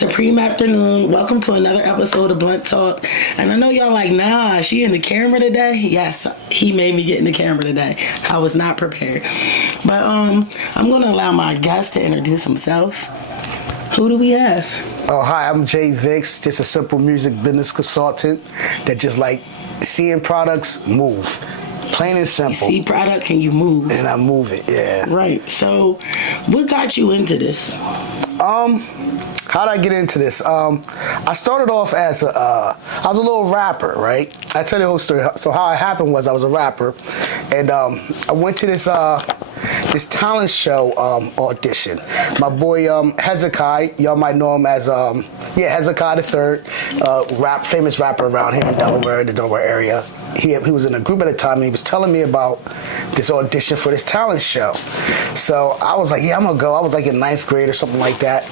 Supreme afternoon. Welcome to another episode of Blunt Talk. And I know y'all like, nah, she in the camera today? Yes, he made me get in the camera today. I was not prepared. But I'm going to allow my guest to introduce himself. Who do we have? Oh, hi, I'm Jay Vicks, just a simple music business consultant that just like seeing products move. Plain and simple. You see product, can you move? And I move it, yeah. Right. So, what got you into this? How did I get into this? I started off as I was a little rapper, right? I tell you the whole story. So how it happened was I was a rapper, and I went to this talent show audition. My boy Hezekiah, y'all might know him as Hezekiah the Third, famous rapper around here in Delaware, the Delaware area. He was in a group at the time, and he was telling me about this audition for this talent show. So I was like, yeah, I'm gonna go. I was like in 9th grade or something like that.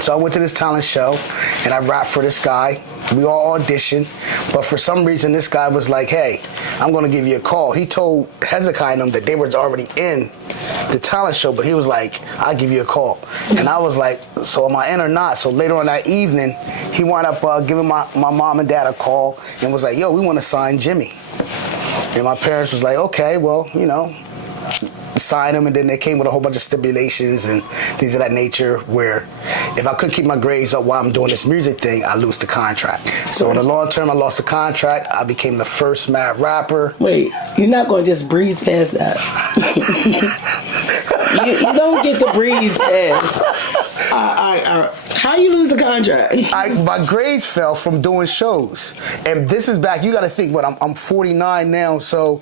So I went to this talent show, and I rapped for this guy. We all auditioned, but for some reason, this guy was like, hey, I'm gonna give you a call. He told Hezekiah and them that they were already in the talent show, but he was like, I'll give you a call. And I was like, so am I in or not? So later on that evening, he wound up giving my mom and dad a call and was like, yo, we want to sign Jimmy. And my parents was like, okay, well, you know, sign him, and then they came with a whole bunch of stipulations and things of that nature where if I couldn't keep my grades up while I'm doing this music thing, I lose the contract. So in the long term, I lost the contract. I became the first mad rapper. Wait, you're not going to just breeze past that. you don't get to breeze past. How you lose the contract? My grades fell from doing shows. And this is back, you got to think, I'm 49 now, so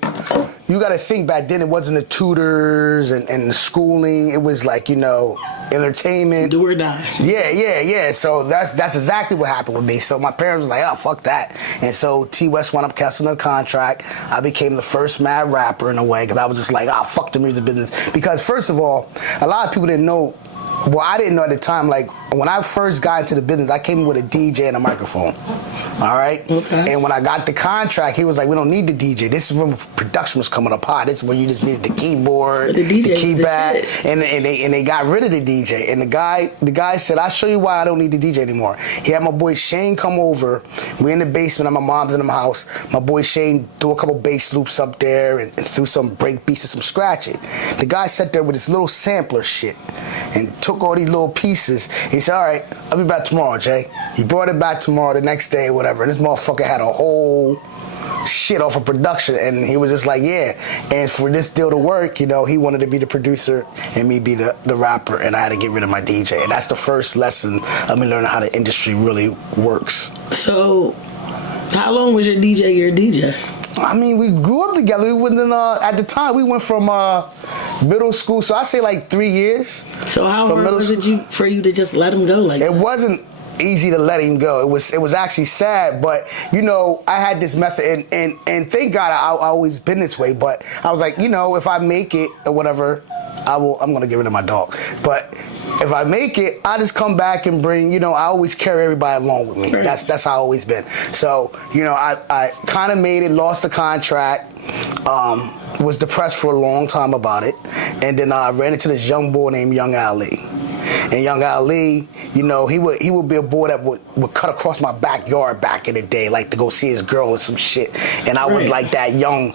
you got to think back then it wasn't the tutors and the schooling. It was like, you know, entertainment. Do or die. Yeah. So that's exactly what happened with me. So my parents was like, oh, fuck that. And so T West wound up canceling the contract. I became the first mad rapper in a way because I was just like, fuck the music business. Because first of all, a lot of people didn't know. Well, I didn't know at the time, like, when I first got into the business, I came in with a DJ and a microphone, all right? Okay. And when I got the contract, he was like, we don't need the DJ. This is when production was coming up high. This is when you just needed the keyboard, the keypad, and they got rid of the DJ. And the guy said, I'll show you why I don't need the DJ anymore. He had my boy Shane come over. We in the basement at my mom's in the house. My boy Shane threw a couple bass loops up there and threw some break beats and some scratching. The guy sat there with this little sampler shit and took all these little pieces. He said, all right, I'll be back tomorrow, Jay. He brought it back tomorrow, the next day, whatever. And this motherfucker had a whole shit off of production. And he was just like, yeah. And for this deal to work, you know, he wanted to be the producer and me be the rapper. And I had to get rid of my DJ. And that's the first lesson of me learning how the industry really works. So, how long was your DJ? I mean, we grew up together. We went in, at the time, we went from middle school, so I say like 3 years. So how hard was it for you to just let him go like that? It wasn't easy to let him go. It was actually sad, but you know, I had this method, and thank God I always been this way. But I was like, you know, if I make it or whatever, I'm gonna get rid of my dog. But if I make it, I just come back and bring, you know, I always carry everybody along with me. Right. That's how I always been. So, you know, I kind of made it, lost the contract, was depressed for a long time about it, and then I ran into this young boy named Young Ali. And Young Ali, you know, he would be a boy that would cut across my backyard back in the day, like to go see his girl or some shit. And I was like that young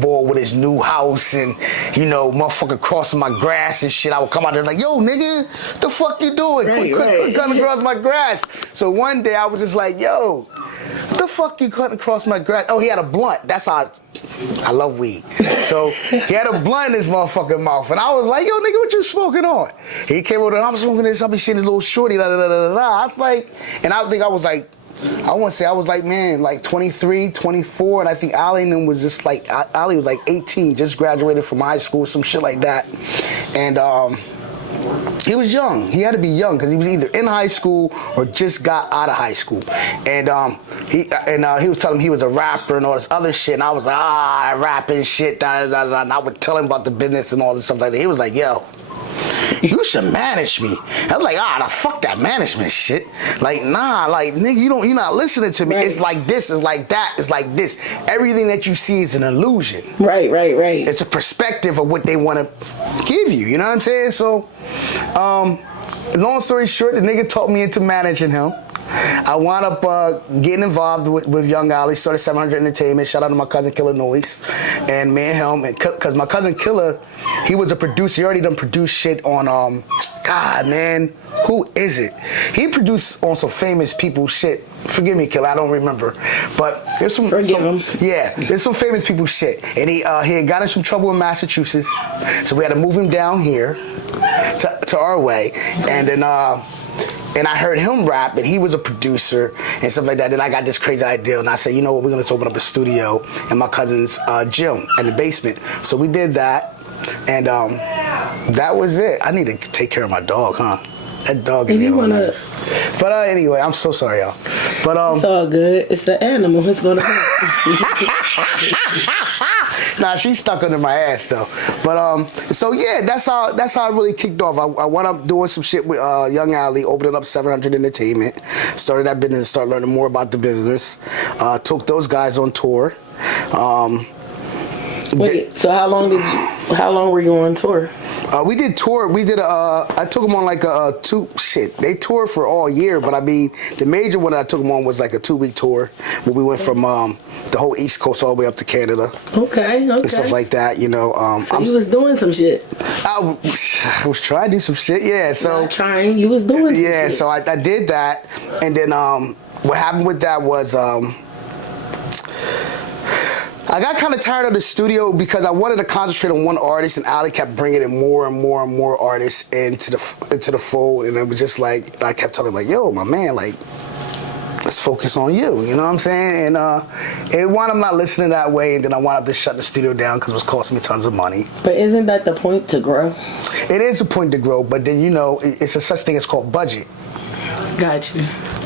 boy with his new house and, you know, motherfucker crossing my grass and shit. I would come out there like, yo, nigga, the fuck you doing? Quit cutting across my grass. So one day I was just like, yo, what the fuck you cutting across my grass? Oh, he had a blunt. That's how I love weed. So he had a blunt in his motherfucking mouth. And I was like, yo, nigga, what you smoking on? He came over and I'm smoking this. I'll be seeing this little shorty, da da da da da. I was like, and I think I was like, I want to say I was like, man, like 23, 24. And I think Ali was just like, Ali was like 18, just graduated from high school, some shit like that. And, he was young. He had to be young because he was either in high school or just got out of high school. And he was telling me he was a rapper and all this other shit. And I was like, rapping shit, da da da da. And I would tell him about the business and all this stuff like that. He was like, yo, you should manage me. I was like, fuck that management shit. Like, nah, like, nigga, you're not listening to me. Right. It's like this, it's like that, it's like this. Everything that you see is an illusion. Right. It's a perspective of what they want to give you, you know what I'm saying? So, long story short, the nigga talked me into managing him. I wound up getting involved with Young Ali, started 700 Entertainment. Shout out to my cousin Killer Noise. And me and him, because my cousin Killer, he was a producer. He already done produced shit on, God, man, who is it? He produced on some famous people's shit. Forgive me, Killer, I don't remember. But there's some... Forgive him. Yeah, there's some famous people's shit. And he had got in some trouble in Massachusetts. So we had to move him down here to our way. And then... and I heard him rap, and he was a producer and stuff like that. Then I got this crazy idea, and I said, you know what, we're gonna open up a studio in my cousin's gym in the basement. So we did that, and that was it. I need to take care of my dog, huh? That dog is on there. But anyway, I'm so sorry, y'all. But it's all good. It's an animal. It's gonna hurt. Nah, she's stuck under my ass though. But so yeah, that's how I really kicked off. I wound up doing some shit with Young Ali, opening up 700 Entertainment, started that business, started learning more about the business. Took those guys on tour. Wait, so how long were you on tour? We did tour. We did I took them on like they toured for all year, but I mean the major one I took them on was like a 2-week tour where we went from the whole East Coast all the way up to Canada. Okay. And stuff like that, you know. So you was doing some shit. I was trying to do some shit, yeah. So not trying, you was doing some shit. So I did that, and then what happened with that was I got kind of tired of the studio because I wanted to concentrate on one artist, and Ali kept bringing in more and more and more artists into the fold, and it was just like I kept telling him like, "Yo, my man, like, let's focus on you." You know what I'm saying? And it wound up not listening that way, and then I wound up just shutting the studio down because it was costing me tons of money. But isn't that the point to grow? It is a point to grow, but then you know it's a such thing as called budget. Got you.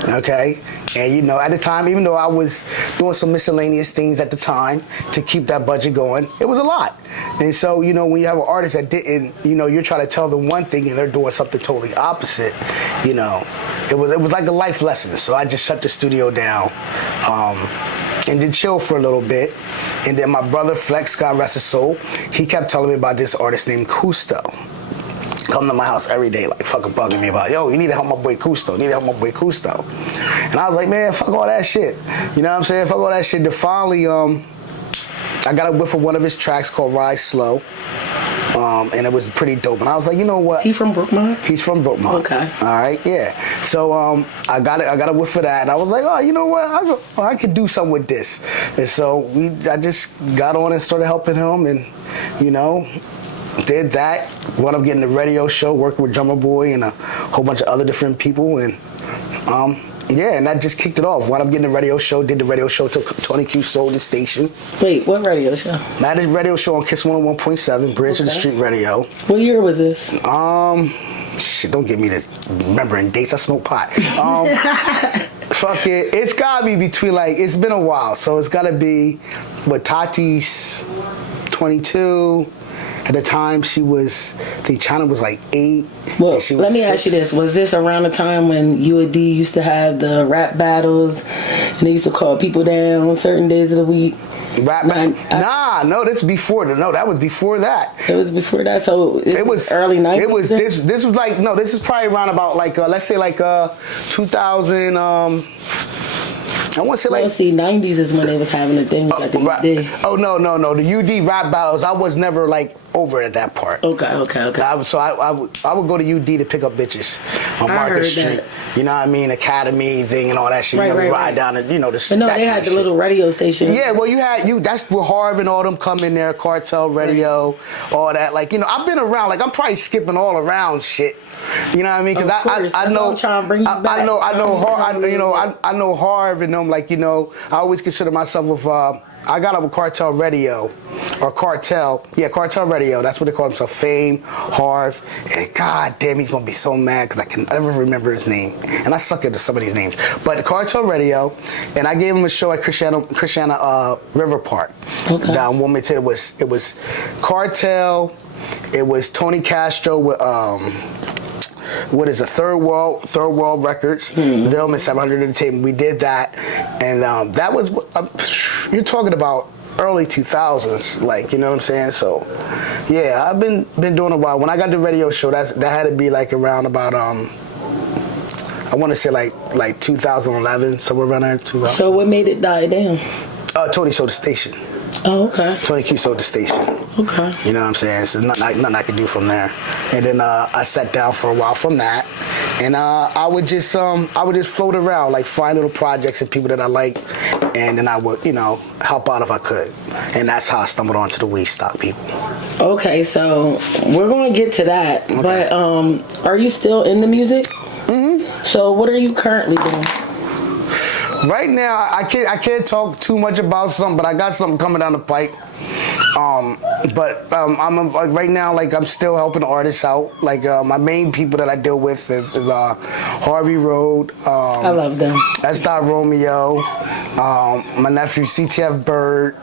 Okay, and you know, at the time, even though I was doing some miscellaneous things at the time to keep that budget going, it was a lot. And so, you know, when you have an artist that didn't, you know, you're trying to tell them one thing and they're doing something totally opposite, you know, it was like a life lesson. So I just shut the studio down and then chill for a little bit. And then my brother Flex, God rest his soul, he kept telling me about this artist named Custo. Come to my house every day, like fucking bugging me about, yo, you need to help my boy Custo. And I was like, man, fuck all that shit. You know what I'm saying? Fuck all that shit. Then finally, I got a whiff of one of his tracks called Ride Slow. And it was pretty dope. And I was like, you know what? Is he from Brookmont? He's from Brookmont. Okay. All right, yeah. So I got a whiff of that, and I was like, oh, you know what? I could do something with this. And so I just got on and started helping him, and you know, did that. Wound up getting the radio show, working with Drummer Boy and a whole bunch of other different people, and yeah, and that just kicked it off. Wound up getting the radio show, did the radio show till Tony Q sold the station. Wait, what radio show? I did a radio show on Kiss 101.7, Bridge of the Street Radio. What year was this? Shit, don't get me to remembering dates. I smoke pot. Fuck it. It's gotta be between, like, it's been a while, so it's gotta be, what, Tati's 22. At the time, she was, I think China was like 8. Well, let me 6. ask you this. Was this around the time when you and D used to have the rap battles and they used to call people down on certain days of the week? No, that's before. No, that was before that. It was before that, so it was early 90s? It was, this was like, no, this is probably around about like, let's say like 2000, I want to say like... Well, see, 90s is when they was having the things like the UD. Oh, no. The UD rap battles, I was never like over at that part. Okay. I would go to UD to pick up bitches on Market Street. That. You know what I mean? Academy thing and all that shit. Right, ride down and, you know, the street. No, they had the little radio station. Yeah, well, that's where Harv and all them come in there, Cartel Radio, all that. Like, you know, I've been around, like, I'm probably skipping all around shit. You know what I mean? Because I know, I know Harv and them. Like, you know, I always consider myself with. I got up with Cartel Radio, or Cartel. Yeah, Cartel Radio. That's what they call themselves. Fame, Harv, and god damn, he's gonna be so mad because I can never remember his name, and I suck at some of these names. But Cartel Radio, and I gave him a show at Christiana River Park. Okay. Down Wilmington. It was Cartel. It was Tony Castro with what is it, Third World Records, them and 700 Entertainment. We did that, and that was, you're talking about early 2000s, like, you know what I'm saying? So, yeah, I've been doing a while. When I got the radio show, that had to be like around about I want to say like 2011, somewhere around there. 2000. So what made it die down? Tony sold the station. Oh, okay. Tony Q sold the station. Okay. You know what I'm saying? So nothing I could do from there. And then I sat down for a while from that, and I would just float around, like find little projects and people that I like, and then I would, you know, help out if I could. And that's how I stumbled onto the weed stock people. Okay, so we're gonna get to that. Okay. But are you still in the music? Mm-hmm. So what are you currently doing? Right now, I can't talk too much about something, but I got something coming down the pike. I'm right now, like, I'm still helping artists out. Like, my main people that I deal with is Harvey Road. I love them. S. Romeo. My nephew CTF Bird.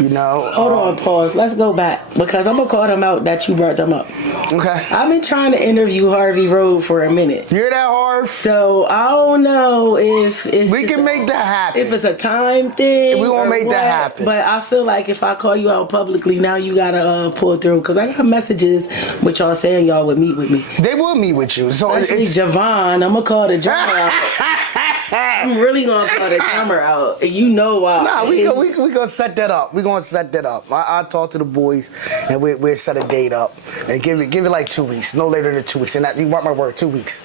You know. Hold on, pause. Let's go back because I'm gonna call them out that you brought them up. Okay. I've been trying to interview Harvey Road for a minute. You hear that, Harv? So I don't know if it's We can make that happen. If it's a time thing, We gonna make that what, happen. But I feel like if I call you out publicly, now you gotta pull through because I got messages with y'all saying y'all would meet with me. They will meet with you. So Especially it's Javon, I'm gonna call the drummer out. I'm really gonna call the drummer out. And you know why? Nah, we gonna set that up. We gonna set that up. I'll talk to the boys and we'll set a date up and give it like 2 weeks, no later than 2 weeks. And that, you mark my word, 2 weeks,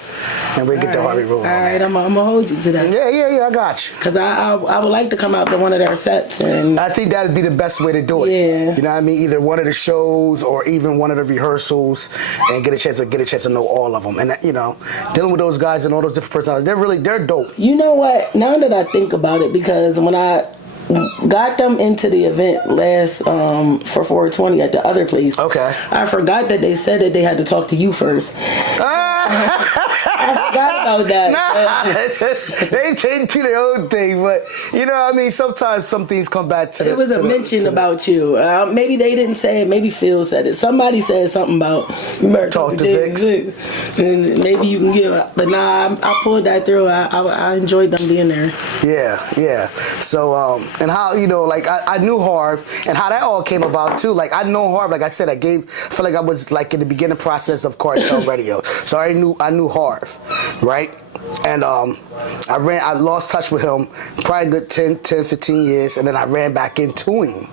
and we'll get the Harvey Road. All right, I'm gonna hold you to that. Yeah, I got you. Cause I would like to come out to one of their sets and I think that'd be the best way to do it. Yeah. You know what I mean? Either one of the shows or even one of the rehearsals, and get a chance to know all of them. And that, you know, dealing with those guys and all those different personalities, they're dope. You know what? Now that I think about it, because when I got them into the event last for 420 at the other place, Okay. I forgot that they said that they had to talk to you first. I forgot about that. Nah, they do their own thing, but you know what I mean? Sometimes some things come back to the... It was a mention about you. Maybe they didn't say it. Maybe Phil said it. Somebody said something about you better Talk to Vicks. And maybe you can give it. But nah, I pulled that through. I enjoyed them being there. Yeah. So, and how, you know, like I knew Harv, and how that all came about too. Like I know Harv, like I said, I feel like I was like in the beginning process of Cartel Radio. So I knew Harv, right? And I lost touch with him probably a good 10, 15 years, and then I ran back into him.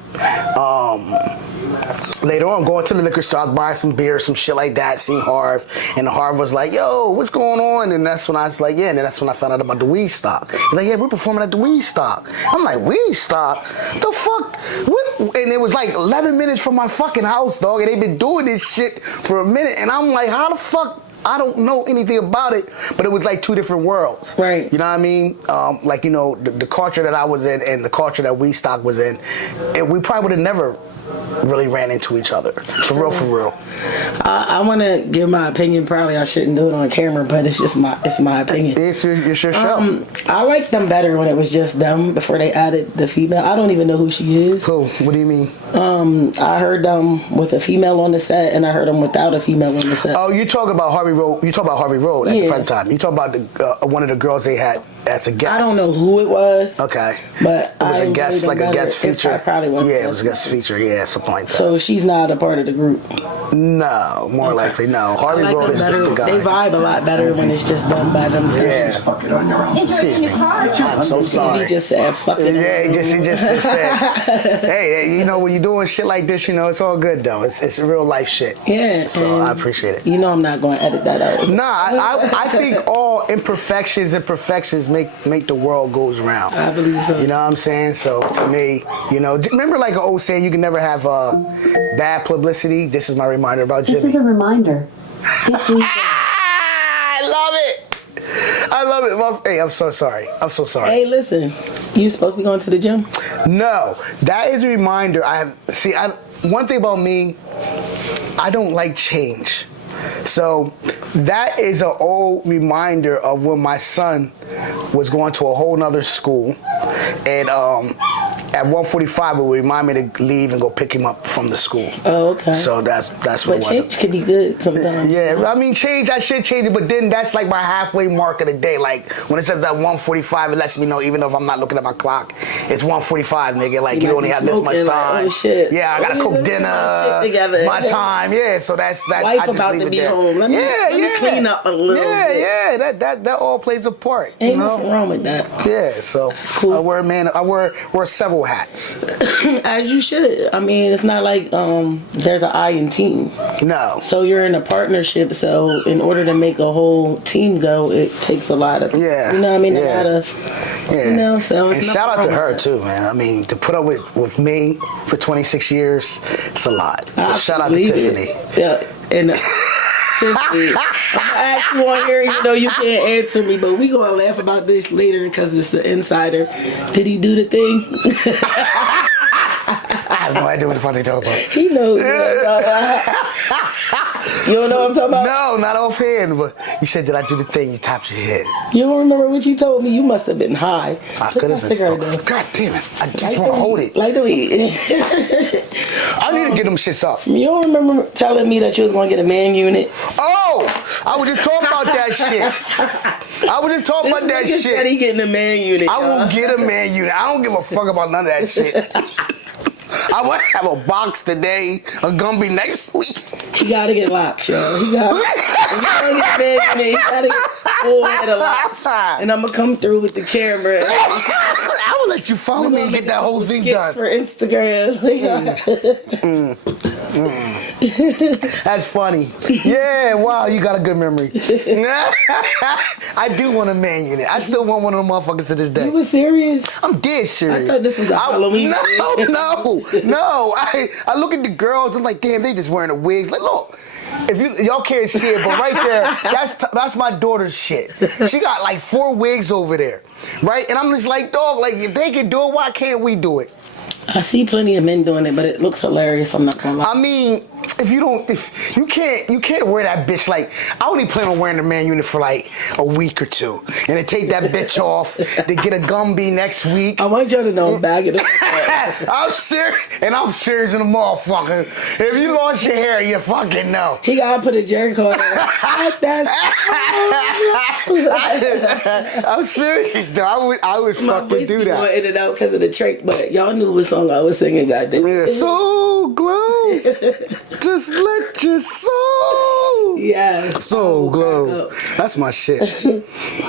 Later on, going to the liquor store, buying some beer, some shit like that, seeing Harv, and Harv was like, yo, what's going on? And that's when I was like, yeah, and then that's when I found out about the weed stock. He's like, yeah, we're performing at the weed stock. I'm like, weed stock? The fuck? What? And it was like 11 minutes from my fucking house, dog, and they've been doing this shit for a minute, and I'm like, how the fuck? I don't know anything about it, but it was like two different worlds. Right. You know what I mean? Like, you know, the culture that I was in and the culture that Weed Stock was in, and we probably would have never really ran into each other. For real. I want to give my opinion. Probably I shouldn't do it on camera, but it's just my opinion. It's your show. I liked them better when it was just them before they added the female. I don't even know who she is. Who? What do you mean? I heard them with a female on the set, and I heard them without a female on the set. Oh, you talking about Harvey Road? You talking about Harvey Road at the present time? You talking about the one of the girls they had as a guest? I don't know who it was. Okay. But it was a guest, like a guest feature. I probably was. Yeah, it was a guest feature. Yeah, something like that. So she's not a part of the group. No, more likely no. Harvey Road is just the guy. They vibe a lot better when it's just done by themselves. Yeah. Fuck it on your own. Excuse me. I'm so sorry. He just said, "Fuck it." Yeah, he just said, "Hey, you know when you're doing shit like this, you know it's all good though. It's real life shit." Yeah. So I appreciate it. You know I'm not going to edit that out. Nah, I think all imperfections and perfections make the world goes round. I believe so. You know what I'm saying? So to me, you know, remember like an old saying, you can never have bad publicity. This is my reminder about Jimmy. This is a reminder. I love it. Hey, I'm so sorry. Hey, listen, you supposed to be going to the gym? No, that is a reminder. One thing about me, I don't like change. So that is an old reminder of when my son was going to a whole nother school, and at 1:45 it would remind me to leave and go pick him up from the school. Oh, okay. So that's what But it was. change can be good sometimes. Yeah, I mean, I should change it, but then that's like my halfway mark of the day. Like, when it says that 1:45, it lets me know, even if I'm not looking at my clock, it's 1:45, nigga. Like, you only have this much time. Like, oh, shit. Yeah, I gotta cook dinner. Together. It's my time. Yeah, so that's Wife I just about leave to it be there. home. Let me clean up a little bit. Yeah, that all plays a part. Ain't you know? nothing wrong with that. Yeah, so It's cool. I wear several hats. As you should. I mean, it's not like there's an I in team. No. So you're in a partnership. So in order to make a whole team go, it takes a lot of. Yeah. You know what I mean? Yeah. A lot of. Yeah. You know, so it's and nothing shout out to wrong her with too, man. I mean, to put up with me for 26 years, it's a lot. So shout out to believe Tiffany. it. Yeah, and Tiffany, I'm gonna ask you on here, even though you can't answer me, but we gonna laugh about this later because it's the insider. Did he do the thing? I have no idea what the fuck they talking about. He knows. You don't know what I'm talking about? No, not offhand, but you said, did I do the thing? You tapped your head. You don't remember what you told me? You must have been high. I could have been. cigarette God damn it. I just want to hold it. Like the weed. I need to get them shits up. You don't remember telling me that you was gonna get a man unit? Oh, I was just talking about that shit. I was just talking about that Nigga said he shit. getting a man unit. I will y'all. get a man unit. I don't give a fuck about none of that shit. I want to have a box today, a Gumby next week. He gotta get locked, yo. He gotta get a man unit. He gotta get full head of locks. And I'm gonna come through with the camera. I will let you follow me and get that whole thing Skits done. for Instagram. That's funny. Yeah, wow, you got a good memory. I do want a man unit. I still want one of them motherfuckers to this day. You was serious? I'm dead serious. I thought this was a Halloween No. I look at the girls. I'm like, damn, they just wearing the wigs. Like, look, if y'all can't see it, but right there, that's my daughter's shit. She got like 4 wigs over there, right? And I'm just like, dog, like if they can do it, why can't we do it? I see plenty of men doing it, but it looks hilarious. I'm not gonna lie. I mean, if you can't wear that bitch. Like, I only plan on wearing the man unit for like a week or two, and then take that bitch off to get a Gumby next week. I want y'all to know I'm bagging it. I'm serious, and I'm serious in the motherfucker. If you lost your hair, you fucking know. He gotta put a jerk on it. I'm serious though. I would fucking do that. Going in and out because of the trick, but y'all knew what song I was singing. Goddamn. Yeah, soul glow. Just let your soul. Yeah. Soul glow. That's my shit.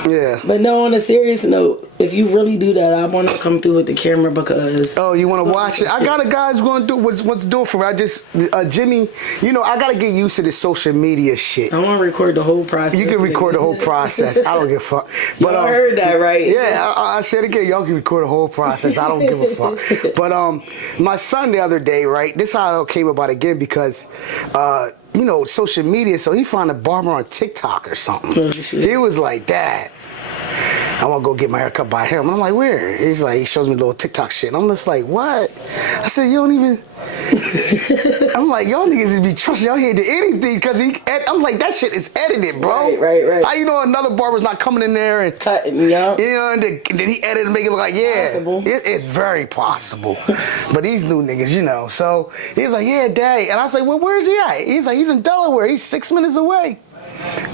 Yeah. But no, on a serious note, if you really do that, I want to come through with the camera because. Oh, you want to watch it? I got a guy who's going to do what's doing for me. I just Jimmy, you know, I got to get used to this social media shit. I want to record the whole process. You can record the whole process. I don't give a fuck. But y'all heard that, right? Yeah, I said again, y'all can record the whole process. I don't give a fuck. But my son the other day, right? This is how it came about again because you know, social media. So he found a barber on TikTok or something. Oh, shit. He was like, Dad, I want to go get my hair cut by him. And I'm like, where? He's like, he shows me little TikTok shit. And I'm just like, what? I said, you don't even. I'm like, y'all niggas just be trusting y'all head to anything because I'm like, that shit is edited, bro. Right. How you know another barber's not coming in there and Cutting, yeah. you know, and then he edit and make it look like, yeah, Possible. it's very possible. But these new niggas, you know. So he's like, yeah, Dad. And I was like, well, where is he at? He's like, he's in Delaware. He's 6 minutes away.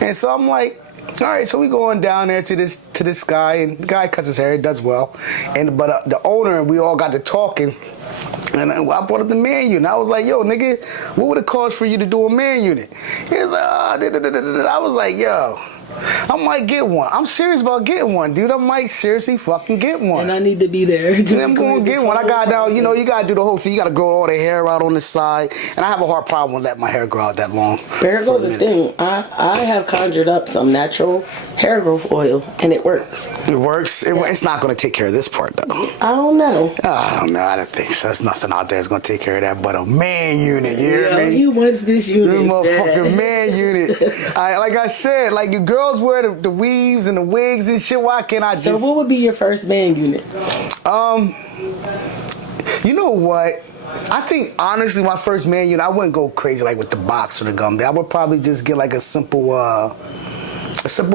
And so I'm like, all right, so we going down there to this guy, and the guy cuts his hair, does well, but the owner and we all got to talking, and I brought up the man unit. I was like, yo, nigga, what would it cost for you to do a man unit? He was like, I was like, yo, I might get one. I'm serious about getting one, dude. I might seriously fucking get one. And I need to be there. I'm gonna get one. I got down, you know, you gotta do the whole thing. You gotta grow all the hair out on the side. And I have a hard problem with letting my hair grow out that long. Here goes the thing. I have conjured up some natural hair growth oil, and it works. It works. It's not gonna take care of this part though. I don't know. I don't know. I don't think so. There's nothing out there that's gonna take care of that but a man unit. You hear me? You wants this unit. This motherfucking man unit. Like I said, like you girls wear the weaves and the wigs and shit. Why can't I just? So what would be your first man unit? You know what? I think honestly, my first man unit, I wouldn't go crazy like with the box or the gum. I would probably just get like a simple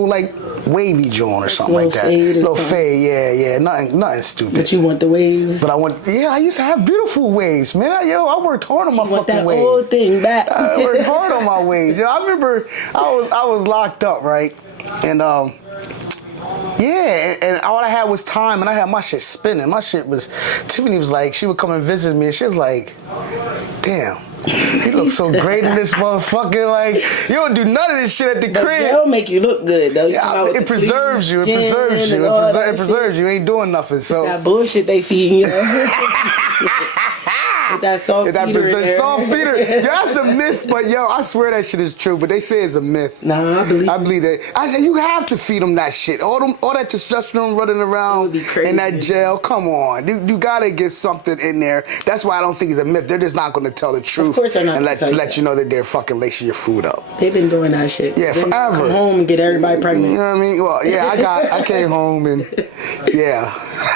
like wavy joint or something Little like that. fade or Little something. fade, yeah. Nothing stupid. But you want the waves. But I used to have beautiful waves, man. I worked hard on my You want fucking that waves. old thing back. I worked hard on my waves. Yo, I remember I was locked up, right? And yeah, and all I had was time, and I had my shit spinning. My shit was, Tiffany was like, she would come and visit me, and she was like, damn, you look so great in this motherfucker. Like, you don't do none of this shit at the But crib. gel make you look good though. You come out with It the preserves you. It clean preserves skin you. and all that It preserves shit. you. You ain't doing nothing. So That bullshit they feeding you. With that soft feeder in there. soft feeder. Yo, that's a myth, but yo, I swear that shit is true. But they say it's a myth. Nah, I believe that. I said you have to feed them that shit. All that testosterone running It around would be crazy. in that gel. Come on, you gotta get something in there. That's why I don't think it's a myth. They're just not gonna tell the truth. course they're not and gonna tell you let that. you know that they're fucking lacing your food up. They've been doing that shit. Yeah, They forever. Come home and get everybody pregnant. You know what I mean? Well, yeah, I came home and yeah.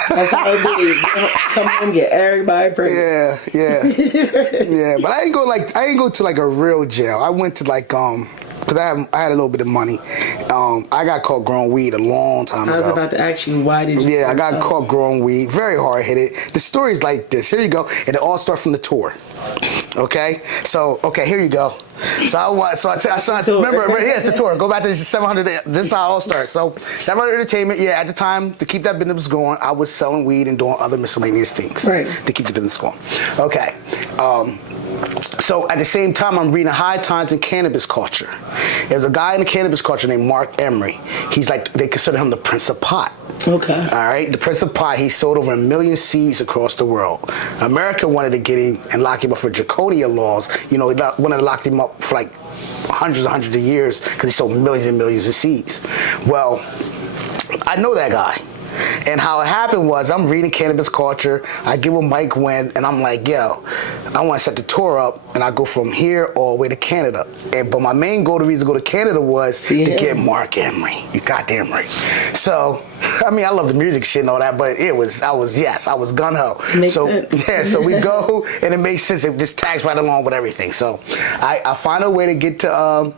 That's how they do it. Come home and get everybody pregnant. Yeah. But I ain't go to like a real jail. I went to like because I had a little bit of money. I got caught growing weed a long time ago. I was about to ask you, why did you? Yeah, I got caught growing weed. Very hard hit it. The story's like this. Here you go, and it all starts from the tour. Okay, so here you go. So I remember the tour. Go back to 700. This is how it all starts. So 700 Entertainment. Yeah, at the time to keep that business going, I was selling weed and doing other miscellaneous things to keep the business going. Okay. So at the same time, I'm reading High Times in Cannabis Culture. There's a guy in the cannabis culture named Mark Emery. He's like, they consider him the Prince of Pot. Okay. All right, the Prince of Pot. He sold over 1 million seeds across the world. America wanted to get him and lock him up for draconian laws. You know, they wanted to lock him up for like hundreds of years because he sold millions and millions of seeds. Well, I know that guy. And how it happened was, I'm reading Cannabis Culture. I give him Mike Wynn, and I'm like, yo, I want to set the tour up, and I go from here all the way to Canada. But my main goal, the reason to go to Canada was to get Mark Emery. You goddamn right. So, I mean, I love the music shit and all that, but I was gun-ho. So, yeah, so we go, and it makes sense. It just tags right along with everything. So, I find a way to get to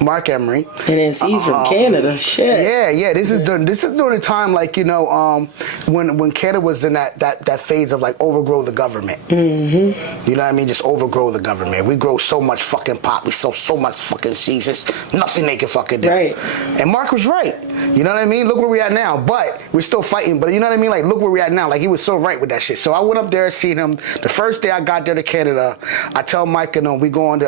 Mark Emery. And then he's from Canada. Shit. Yeah. This is during the time, like, you know, when Canada was in that phase of like overgrow the government. Mm-hmm. You know what I mean? Just overgrow the government. We grow so much fucking pot. We sell so much fucking seeds. There's nothing they can fucking do. Right. And Mark was right. You know what I mean? Look where we at now. But we're still fighting. But you know what I mean? Like, look where we at now. Like, he was so right with that shit. So I went up there and seen him. The first day I got there to Canada, I tell Mike and we're going to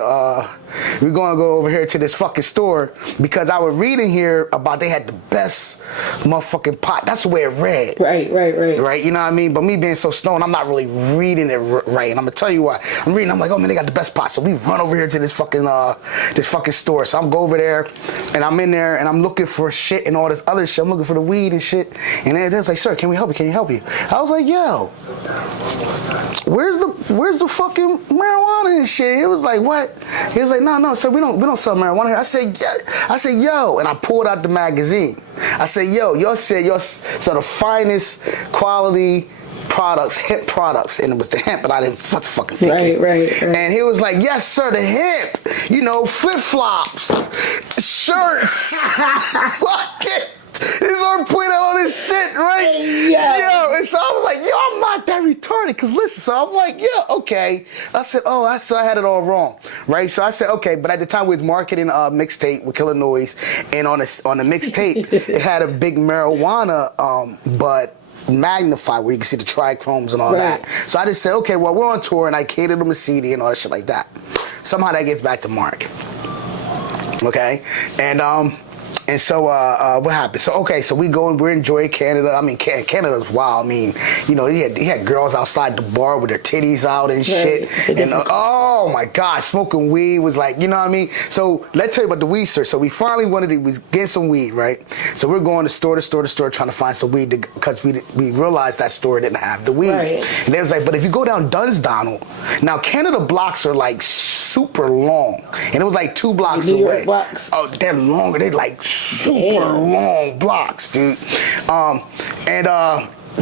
go over here to this fucking store because I was reading here about they had the best motherfucking pot. That's the way it read. Right. You know what I mean? But me being so stoned, I'm not really reading it right. And I'm gonna tell you why. I'm reading. I'm like, oh man, they got the best pot. So we run over here to this fucking store. So I'm go over there, and I'm in there, and I'm looking for shit and all this other shit. I'm looking for the weed and shit. And they're like, sir, can we help you? Can you help you? I was like, yo, where's the fucking marijuana and shit? It was like, what? He was like, no, sir, we don't sell marijuana here. I said, yo, and I pulled out the magazine. I said, yo, y'all said y'all sell the finest quality products, hemp products, and it was the hemp, but I didn't fucking think Right. And he was like, yes, sir, the hemp, you know, flip-flops, shirts, fuck it. He's already pointing out all this shit, right? Yeah. Yo, and so I was like, yo, I'm not that retarded, because listen, so I'm like, yeah, okay. I said, so I had it all wrong, right? So I said, okay, but at the time we was marketing a mixtape with Killer Noise, and on the mixtape, it had a big marijuana, but magnified where you can see the trichromes and all that. So I just said, okay, well, we're on tour, and I catered them a CD and all that shit like that. Somehow that gets back to Mark. Okay? And so what happened? So we're enjoying Canada. I mean, Canada's wild. I mean, you know, he had girls outside the bar with their titties out and shit. And oh my God, smoking weed was like, you know what I mean? So let's tell you about the weed store. So we finally was getting some weed, right? So we're going to store trying to find some weed because we realized that store didn't have the weed. And they was like, but if you go down Dunsdonald, now Canada blocks are like super long, and it was like 2 blocks New away. York blocks? Oh, they're longer. They're like super long blocks, dude.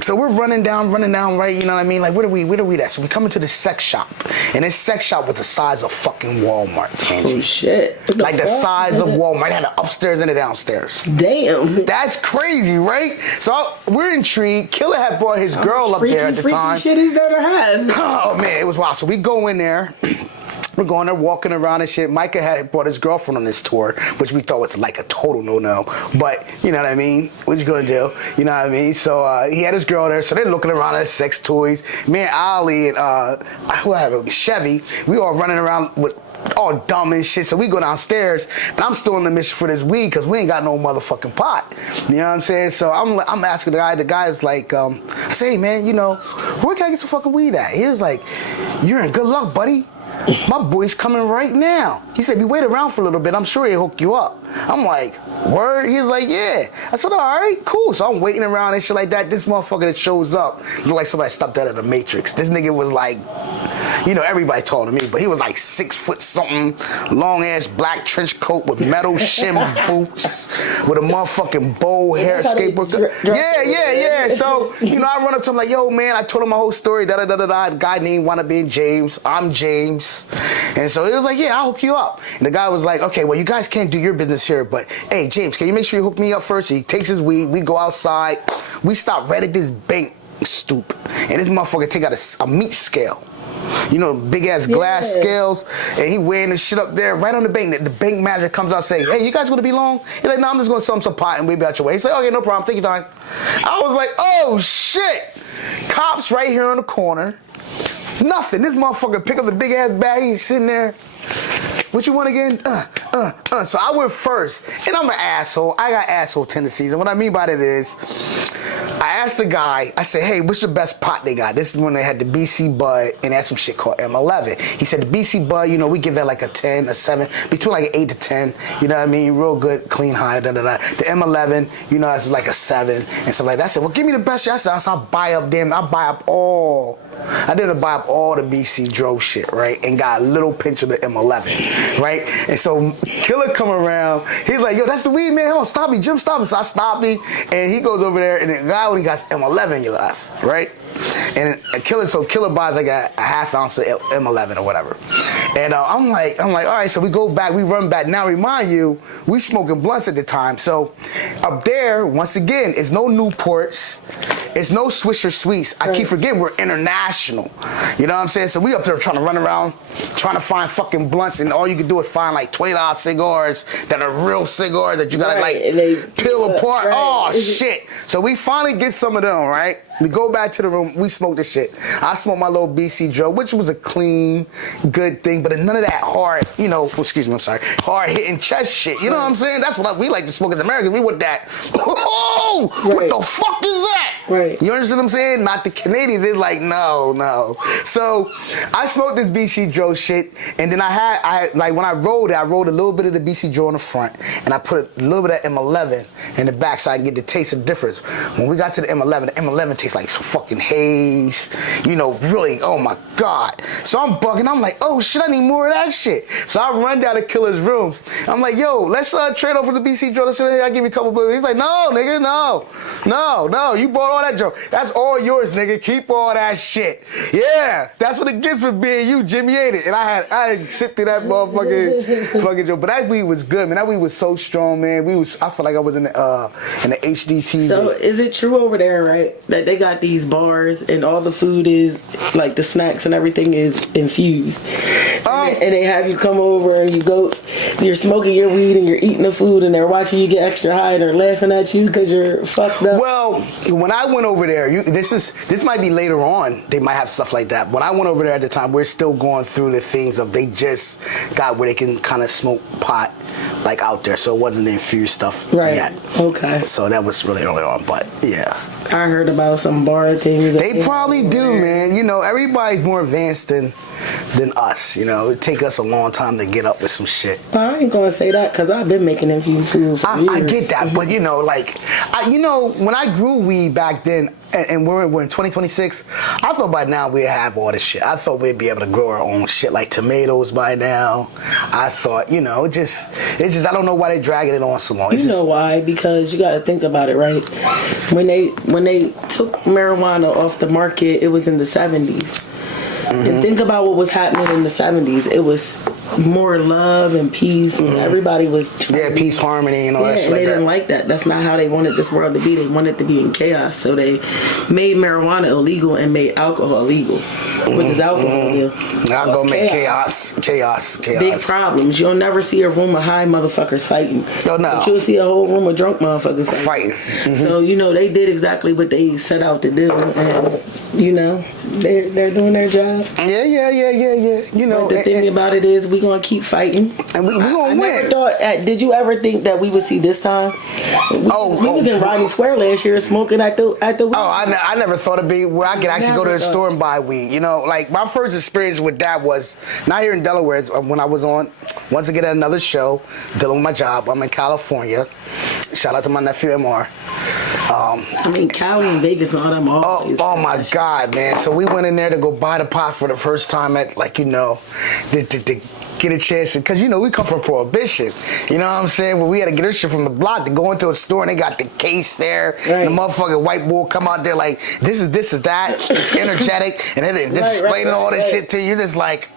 So we're running down, right? You know what I mean? Like, where are we at? So we come into the sex shop, and this sex shop was the size of fucking Walmart. Oh shit! Like the size of Walmart. It had the upstairs and the downstairs. Damn. That's crazy, right? So we're intrigued. Killer had brought his girl up there at the time. Shit is there to have? Oh man, it was wild. So we go in there. We're going there, walking around and shit. Micah had brought his girlfriend on this tour, which we thought was like a total no-no. But, you know what I mean? What you gonna do? You know what I mean? So he had his girl there, so they're looking around at sex toys. Me and Ali and who had it? Chevy, we all running around with all dumb and shit. So we go downstairs, and I'm still on the mission for this weed because we ain't got no motherfucking pot. You know what I'm saying? So I'm asking the guy. The guy was like, I say, hey man, you know, where can I get some fucking weed at? He was like, you're in good luck, buddy. My boy's coming right now. He said, if you wait around for a little bit, I'm sure he'll hook you up. I'm like, word? He was like, yeah. I said, all right, cool. So I'm waiting around and shit like that. This motherfucker that shows up looked like somebody stepped out of the Matrix. This nigga was like, you know, everybody taller than me, but he was like 6 foot something, long ass black trench coat with metal shim boots, with a motherfucking bow hair skateboard. Yeah. So, you know, I run up to him like, yo, man, I told him my whole story, da-da-da-da-da. The guy named wanna be James. I'm James. And so he was like, yeah, I'll hook you up. And the guy was like, okay, well, you guys can't do your business here, but hey, James, can you make sure you hook me up first? So he takes his weed, we go outside, we stop right at this bank stoop, and this motherfucker take out a meat scale. You know, big ass glass scales, and he weighing the shit up there right on the bank. The bank manager comes out saying, hey, you guys gonna be long? He's like, no, I'm just gonna sell him some pot and we'll be out your way. He's like, okay, no problem, take your time. I was like, oh shit! Cops right here on the corner. Nothing. This motherfucker pick up the big ass bag, he's sitting there. What you want again? So I went first, and I'm an asshole. I got asshole tendencies, and what I mean by that is, I asked the guy, I said, hey, what's the best pot they got? This is when they had the BC Bud, and they had some shit called M11. He said, the BC Bud, you know, we give that like a 10, a 7, between like an 8 to 10, you know what I mean? Real good, clean, high, da-da-da. The M11, you know, that's like a 7, and stuff like that. I said, well, give me the best shit. I said, I'll buy up all. I didn't buy up all the BC Dro shit, right? And got a little pinch of the M11, right? And so Killer come around, he's like, yo, that's the weed, man. Hold on, stop me, Jim, stop me. So I stop me, and he goes over there, and the guy only got M11 in your left, right? And Killer buys like a half ounce of M11 or whatever. And I'm like, all right, so we go back, we run back. Now remind you, we smoking blunts at the time. So up there, once again, it's no Newports, it's no Swisher Sweets. I keep forgetting we're international. You know what I'm saying? So we up there trying to run around, trying to find fucking blunts, and all you can do is find like $20 cigars that are real cigars that you gotta like peel apart. Right. Oh shit. So we finally get some of them, right? We go back to the room, we smoke this shit. I smoked my little BC Joe, which was a clean, good thing, but none of that hard, you know, hard hitting chest shit. You know what I'm saying? That's what we like to smoke as Americans. We want that, oh, what the fuck is that? Right. You understand what I'm saying? Not the Canadians. It's like, no. So I smoked this BC Joe shit, and then I like when I rolled it, I rolled a little bit of the BC Joe in the front, and I put a little bit of M11 in the back so I can get the taste of difference. When we got to the M11 tastes like some fucking haze, you know, really, oh my God. So I'm bugging, I'm like, oh shit, I need more of that shit. So I run down to Killer's room. I'm like, yo, let's trade over the BC Joe. I'll give you a couple bucks. He's like, no, nigga, no, you bought all that Joe. That's all yours, nigga. Keep all that shit. Yeah, that's what it gets for being you, Jimmy ate it. And I had sipped through that motherfucking fucking Joe. But that weed was good, man. That weed was so strong, man. I feel like I was in the HD TV. So is it true over there, right, that they got these bars and all the food is, like the snacks and everything is infused? And they have you come over and you're smoking your weed and you're eating the food and they're watching you get extra high and they're laughing at you because you're fucked up? Well, when I went over there, this might be later on, they might have stuff like that. When I went over there at the time, we're still going through the things of they just got where they can kind of smoke pot like out there, so it wasn't the infused stuff yet. Okay. So that was really early on, but yeah. I heard about some bar things. They probably do, man. You know, everybody's more advanced than us. You know, it take us a long time to get up with some shit. I ain't gonna say that because I've been making infused food for years. I get that, but you know, like, when I grew weed back then, and we're in 2026. I thought by now we'd have all this shit. I thought we'd be able to grow our own shit like tomatoes by now. I thought, you know, it's just I don't know why they're dragging it on so long. You know why? Because you got to think about it, right? When they took marijuana off the market, it was in the 70s. And think about what was happening in the 70s. It was more love and peace. And everybody was peace, harmony, and all that shit. And they didn't like that. That's not how they wanted this world to be. They wanted it to be in chaos. So they made marijuana illegal and made alcohol legal. What does alcohol do? Alcohol make chaos. Big problems. You'll never see a room of high motherfuckers fighting. Oh, no. But you'll see a whole room of drunk motherfuckers fighting. So, you know, they did exactly what they set out to do. And, you know, they're doing their job. Yeah. You know, but the thing about it is we gonna keep fighting. And we gonna win. Never thought, did you ever think that we would see this time? We was in Rodney Square last year smoking at the weed. I never thought it'd be where I could actually go to the store and buy weed. You know, like my first experience with that was not here in Delaware. When I was on, once again at another show, dealing with my job. I'm in California. Shout out to my nephew MR. I mean, Cali and Vegas and all them always. Oh my God, man. So we went in there to go buy the pot for the first time at, like, you know, to get a chance. Because, you know, we come from Prohibition. You know what I'm saying? Where we had to get our shit from the block to go into a store and they got the case there. Right. And the motherfucking white boy come out there like, this is that. It's energetic. And then just explaining all this shit to you. You're just like,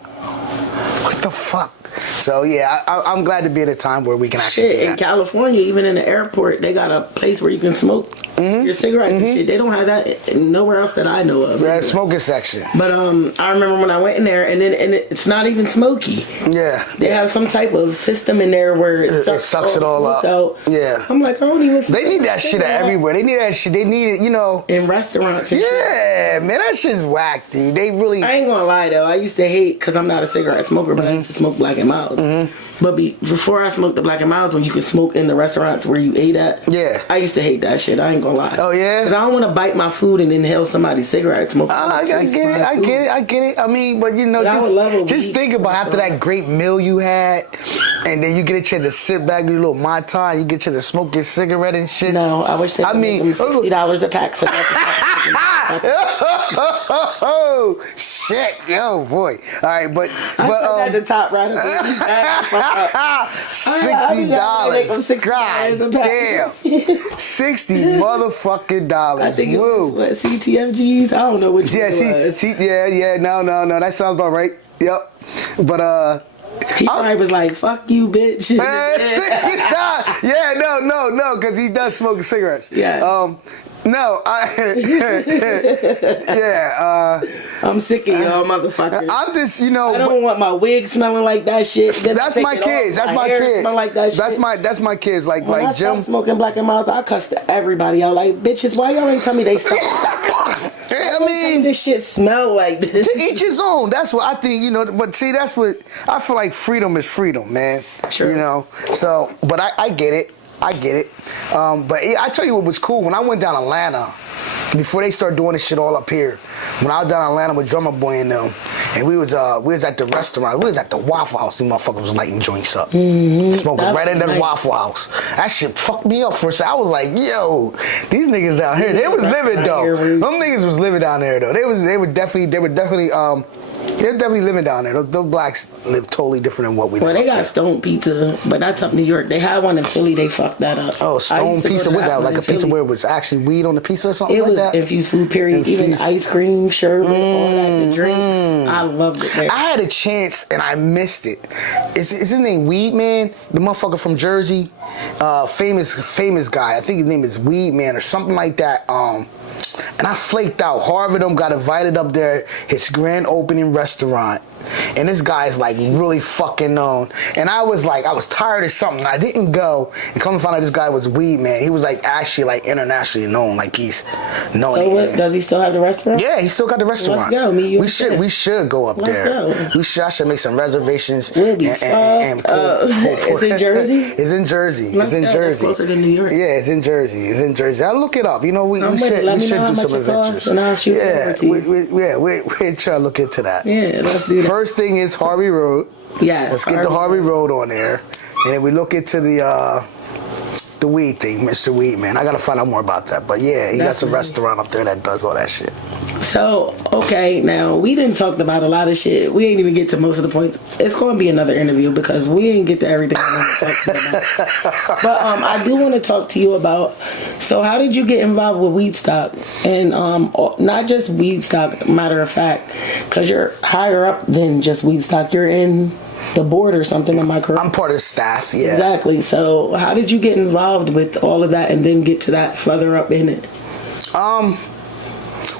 what the fuck? So yeah, I'm glad to be at a time where we can actually do that. In California, even in the airport, they got a place where you can smoke your cigarettes and shit. They don't have that nowhere else that I know of. Yeah, smoking section. But I remember when I went in there, and it's not even smoky. Yeah. They have some type of system in there where it sucks it all up. Out. Yeah. I'm like, I don't even. They need that shit everywhere. They need that shit. They need it, you know. In restaurants. And shit. Man, that shit's whack, dude. They really. I ain't gonna lie though. I used to hate because I'm not a cigarette smoker, but I used to smoke Black and Mild. But before I smoked the Black and Milds, when you could smoke in the restaurants where you ate at, I used to hate that shit. I ain't gonna lie. Oh yeah. Because I don't want to bite my food and inhale somebody's cigarette smoke. I get it. I mean, but you know, just think about after that great meal you had, and then you get a chance to sit back, do a little Mai Tai, you get a chance to smoke your cigarette and shit. No, I wish they would make them $60 a pack. So oh shit, yo boy. All right, but at the top right up. $60. God damn. $60 motherfucking dollars. I think it was what, CTFGs. I don't know what. No. That sounds about right. Yep. But he probably was like, "Fuck you, bitch." $60. Yeah, no, because he does smoke cigarettes. Yeah. No, I'm sick of y'all motherfuckers. I'm just, you know. I don't want my wig smelling like that shit. That's my kids. That's my kids. Like that shit. That's my kids. Like when Jim. I smoking Black and Milds, I cussed everybody out. Like, bitches, why y'all ain't tell me they stop? I mean, this shit smell like this. To each his own. That's what I think, you know. But see, that's what I feel like. Freedom is freedom, man. Sure. You know. So, but I get it. But I tell you what was cool when I went down to Atlanta. Before they started doing this shit all up here, when I was down in Atlanta with Drummer Boy and them, and we was at the restaurant, we was at the Waffle House. These motherfuckers was lighting joints up, smoking right in the Waffle House. That shit fucked me up for a second. I was like, yo, these niggas down here, they was living though. Them niggas was living down there though. They were definitely they're definitely living down there. Those blacks live totally different than what we do. Well, they got Stone Pizza, but that's up New York. They had one in Philly. They fucked that up. Oh, Stone Pizza with that? Like a pizza where it was actually weed on the pizza or something like that? It was infused food, period. Even ice cream, sherbet, all that, the drinks. I loved it. Man. I had a chance and I missed it. Is his name Weed Man? The motherfucker from Jersey? Famous guy. I think his name is Weed Man or something like that. And I flaked out. Harvard got invited up there, his grand opening restaurant. And this guy's like really fucking known. And I was tired of something. I didn't go. And come to find out this guy was Weed Man. He was like actually like internationally known. Like he's known. So what, does he still have the restaurant? Yeah, he still got the restaurant. Let's go. We should go up there. Go. I should make some reservations. We'll be It's in Jersey? It's in Jersey. It's closer to New York. Yeah, it's in Jersey. I'll look it up. You know, we should do some adventures. And I'll shoot over to you. We're trying to look into that. Yeah, let's do that. First thing is Harvey Road. Yes. Let's get the Harvey Road on there. And then we look into the The weed thing, Mr. Weed, man. I gotta find out more about that. But yeah, he got some Definitely. restaurant up there that does all that shit. So, okay, now we didn't talk about a lot of shit. We ain't even get to most of the points. It's going to be another interview because we didn't get to everything I want to talk about. But I do want to talk to you about, so how did you get involved with weed stock? And not just weed stock, matter of fact, because you're higher up than just weed stock. You're in the board or something, am I correct? I'm part of the staff, yeah. Exactly. So how did you get involved with all of that and then get to that further up in it?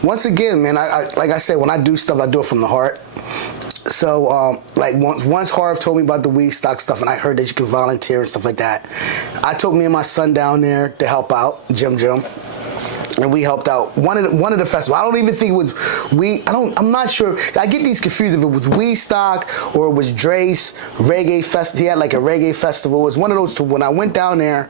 Once again, man, I like I said, when I do stuff, I do it from the heart. So, like once Harv told me about the weed stock stuff, and I heard that you can volunteer and stuff like that, I took me and my son down there to help out, Jim. And we helped out one of the festivals. I don't even think it was I'm not sure. I get these confused if it was Weed Stock or it was Dre's Reggae Fest. He had like a reggae festival. It was one of those two. When I went down there,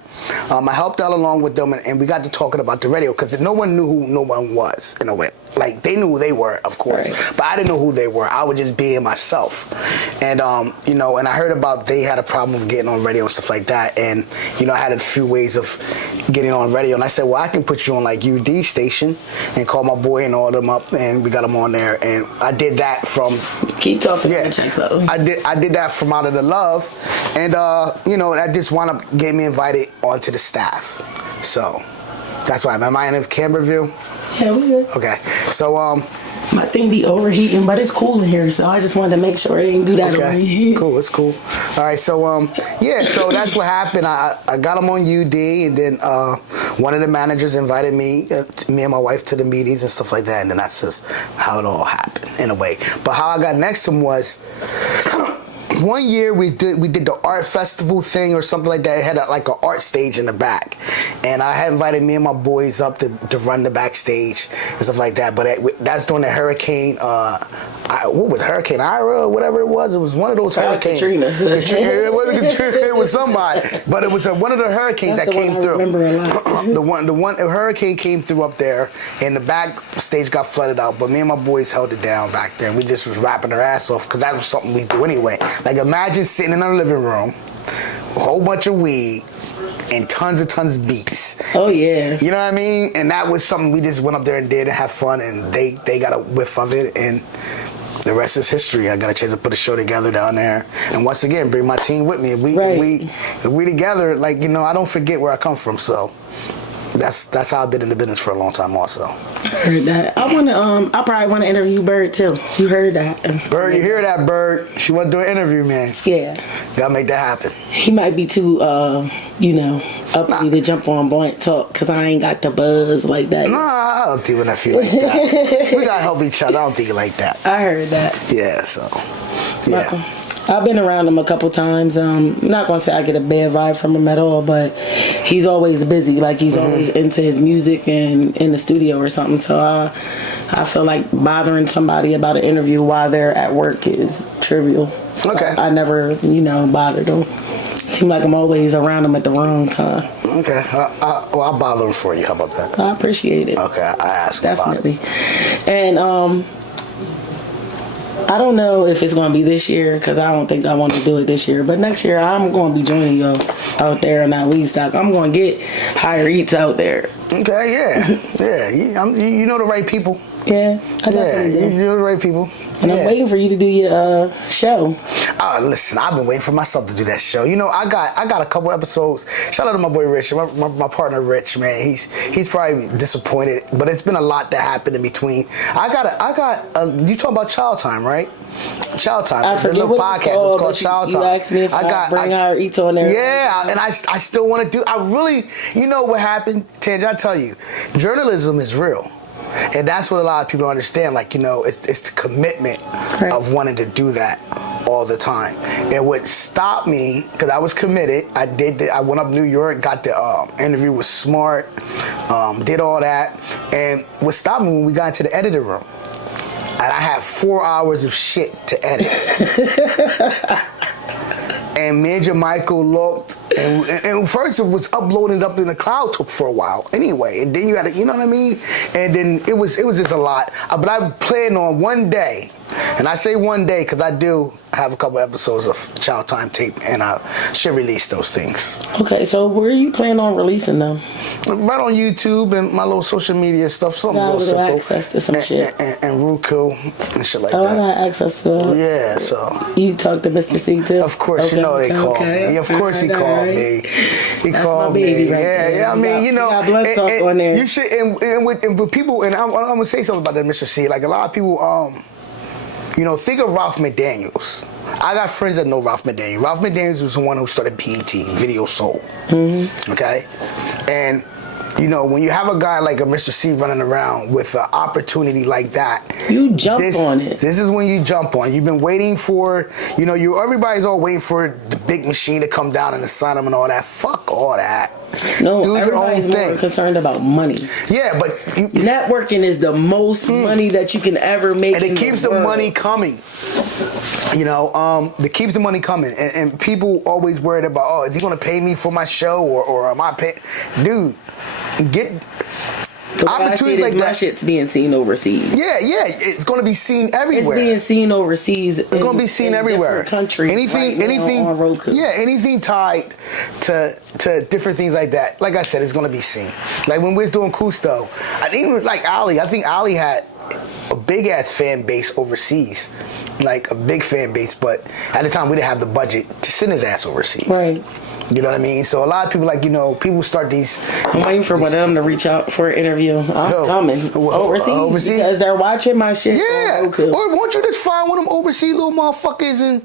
I helped out along with them, and we got to talking about the radio because no one knew who no one was in a way. Like they knew who they were, of course, right. But I didn't know who they were. I was just being myself, and and I heard about they had a problem with getting on radio and stuff like that, and I had a few ways of getting on radio, and I said, well, I can put you on like UD station and call my boy and all them up, and we got them on there, and I did that from. Keep talking. Yeah, I did that from out of the love, and that just wound up getting me invited onto the staff, so that's why. Am I in Camberville? Yeah, we good. Okay, so my thing be overheating, but it's cool in here, so I just wanted to make sure it didn't do that. Okay, cool, it's cool. All right, so so that's what happened. I got him on UD, and then one of the managers invited me and my wife to the meetings and stuff like that, and then that's just how it all happened in a way. But how I got next to him was. One year we did the art festival thing or something like that. It had like an art stage in the back, and I had invited me and my boys up to run the backstage and stuff like that. But that's during the hurricane. What was Hurricane Ira or whatever it was? It was one of those hurricanes. Katrina. It wasn't Katrina. It was somebody, but it was one of the hurricanes That's that came through. I remember a lot. the one hurricane came through up there, and the backstage got flooded out. But me and my boys held it down back there, and we just was rapping our ass off because that was something we do anyway. Like imagine sitting in our living room, a whole bunch of weed, and tons of beats. Oh yeah. You know what I mean? And that was something we just went up there and did and had fun, and they got a whiff of it, and the rest is history. I got a chance to put a show together down there, and once again bring my team with me. If we together, like I don't forget where I come from. So that's how I've been in the business for a long time also. I heard that. I probably want to interview Bird too. You heard that. Bird, you hear that, Bird? She want to do an interview, man. Yeah. Gotta make that happen. He might be too, uppity to jump on Blunt Talk because I ain't got the buzz like that. Nah, I don't think when I feel like that. We gotta help each other. I don't think like that. I heard that. Yeah, so, yeah. I've been around him a couple times. I'm not gonna say I get a bad vibe from him at all, but he's always busy. Like he's always into his music and in the studio or something. So I feel like bothering somebody about an interview while they're at work is trivial. So Okay. I never, bothered them. Seem like I'm always around them at the wrong time. Okay. I'll bother him for you. How about that? I appreciate it. Okay, I ask him about it. Definitely. And I don't know if it's going to be this year because I don't think I want to do it this year. But next year, I'm going to be joining you out there in that weed stock. I'm going to get higher eats out there. Okay, yeah. Yeah, you know the right people. Yeah, I definitely do. You know the right people. And I'm waiting for you to do your show. Listen, I've been waiting for myself to do that show. I got a couple episodes. Shout out to my boy Rich, my partner Rich, man. He's probably disappointed, but it's been a lot that happened in between. I got you talking about Child Time, right? Child Time. I forget the little what podcast. It's called, it's called Child Time. You asked me if I bring our eats on there. Yeah, and I still want to do. I really, what happened, Tange? I tell you, journalism is real. And that's what a lot of people don't understand. Like, it's the commitment of wanting to do that all the time. And what stopped me, because I was committed, I went up New York, got the interview with Smart, did all that. And what stopped me when we got into the editing room, and I had 4 hours of shit to edit. And me and Jermichael looked, and first it was uploading up in the cloud took for a while anyway, and then you had to, you know what I mean? And then it was just a lot. But I planned on one day And I say one day because I do have a couple episodes of Child Time tape, and I should release those things. Okay, so where are you planning on releasing them? Right on YouTube and my little social media stuff. Something Got a real little simple. access to some shit. And Roku and shit like Oh, I that. got access to it. Yeah, so. You talk to Mr. C too? Of course, you know they called me. Of course he called me. He That's called my baby me. right Yeah, there. yeah. I mean, you know, got blood talk and on there. you should, and with people, and I'm gonna say something about that, Mr. C. Like a lot of people, you know, think of Ralph McDaniels. I got friends that know Ralph McDaniels. Ralph McDaniels was the one who started BET, Video Soul. Mm-hmm. Okay, and you know, when you have a guy like a Mr. C running around with an opportunity like that, you jump on it. This is when you jump on it. You've been waiting for, you know, everybody's all waiting for the big machine to come down and sign them and all that. Fuck all that. No, do everybody's your own more thing. concerned about money. Yeah, but Networking is the most money that you can ever make. and it keeps the money coming. You know, it keeps the money coming, and people always worried about, oh, is he gonna pay me for my show or am I paying? Dude, get opportunities like my that. shit's being seen overseas. Yeah, it's gonna be seen everywhere. It's being seen overseas. It's gonna be seen everywhere. Countries. Anything on Roku. Yeah, anything tied to different things like that. Like I said, it's gonna be seen. Like when we was doing Cousteau, I think like Ali. I think Ali had a big ass fan base overseas, like a big fan base. But at the time, we didn't have the budget to send his ass overseas. Right. You know what I mean? So a lot of people, like, you know, people start these. I'm waiting for one of them to reach out for an interview. I'm coming overseas because they're watching my shit. Yeah. Or won't you just find one of them overseas little motherfuckers and.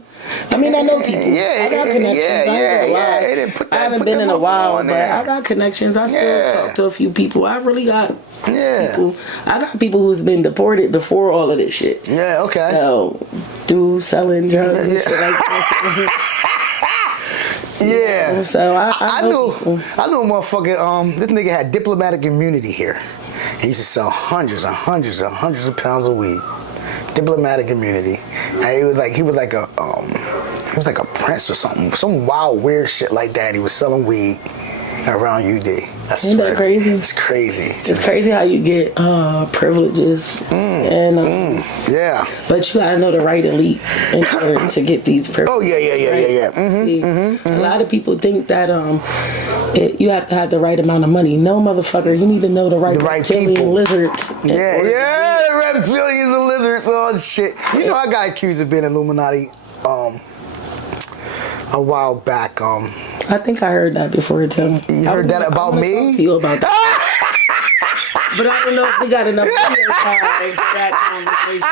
I mean, I know people. Yeah, I got connections. Yeah. I haven't been in a while, but I got connections. I still talk to a few people. I really got people. I got people who's been deported before all of this shit. Yeah, okay. So, through selling drugs and shit like that. Yeah. So I know a motherfucker, this nigga had diplomatic immunity here. He used to sell hundreds and hundreds and hundreds of pounds of weed. Diplomatic immunity. And he was like a prince or something. Some wild weird shit like that. He was selling weed around UD. Isn't that crazy? It's crazy. It's crazy how you get privileges yeah. But you gotta know the right elite in order to get these privileges. Oh yeah. A lot of people think that you have to have the right amount of money. No, motherfucker, you need to know the right reptilian people. Lizards. Yeah, the reptilians and lizards, all shit. You know, I got accused of being Illuminati a while back. I think I heard that before too. You heard that about me? Talk to you about that. But I don't know if we got enough video time for that conversation.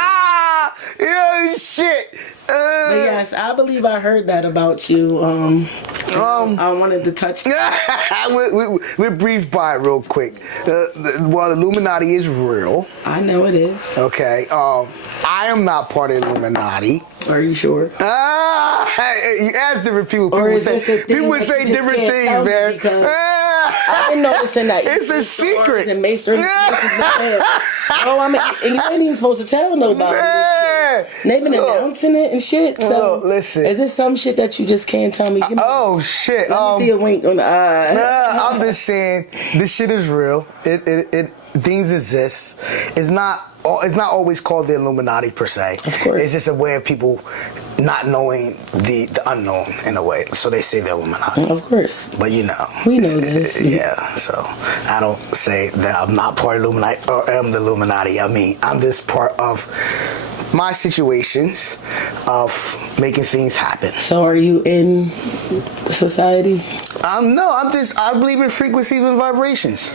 Yeah, shit. But yes, I believe I heard that about you. I wanted to touch that. We're briefed by it real quick. Well, Illuminati is real. I know it is. Okay. I am not part of Illuminati. Are you sure? You ask different people. People would say different things, man. I've been noticing that. It's a secret. And Masons. Oh, I mean, and you ain't even supposed to tell nobody. They've been announcing it and shit. So, listen. Is this some shit that you just can't tell me? Oh shit. Let me see a wink on the eye. I'm just saying, this shit is real. It things exist. It's not always called the Illuminati per se. Of course. It's just a way of people not knowing the unknown in a way. So they say the Illuminati. Of course. But you know. We know this. Yeah. So I don't say that I'm not part of Illuminati or am the Illuminati. I mean, I'm just part of my situations of making things happen. So are you in society? No, I believe in frequencies and vibrations.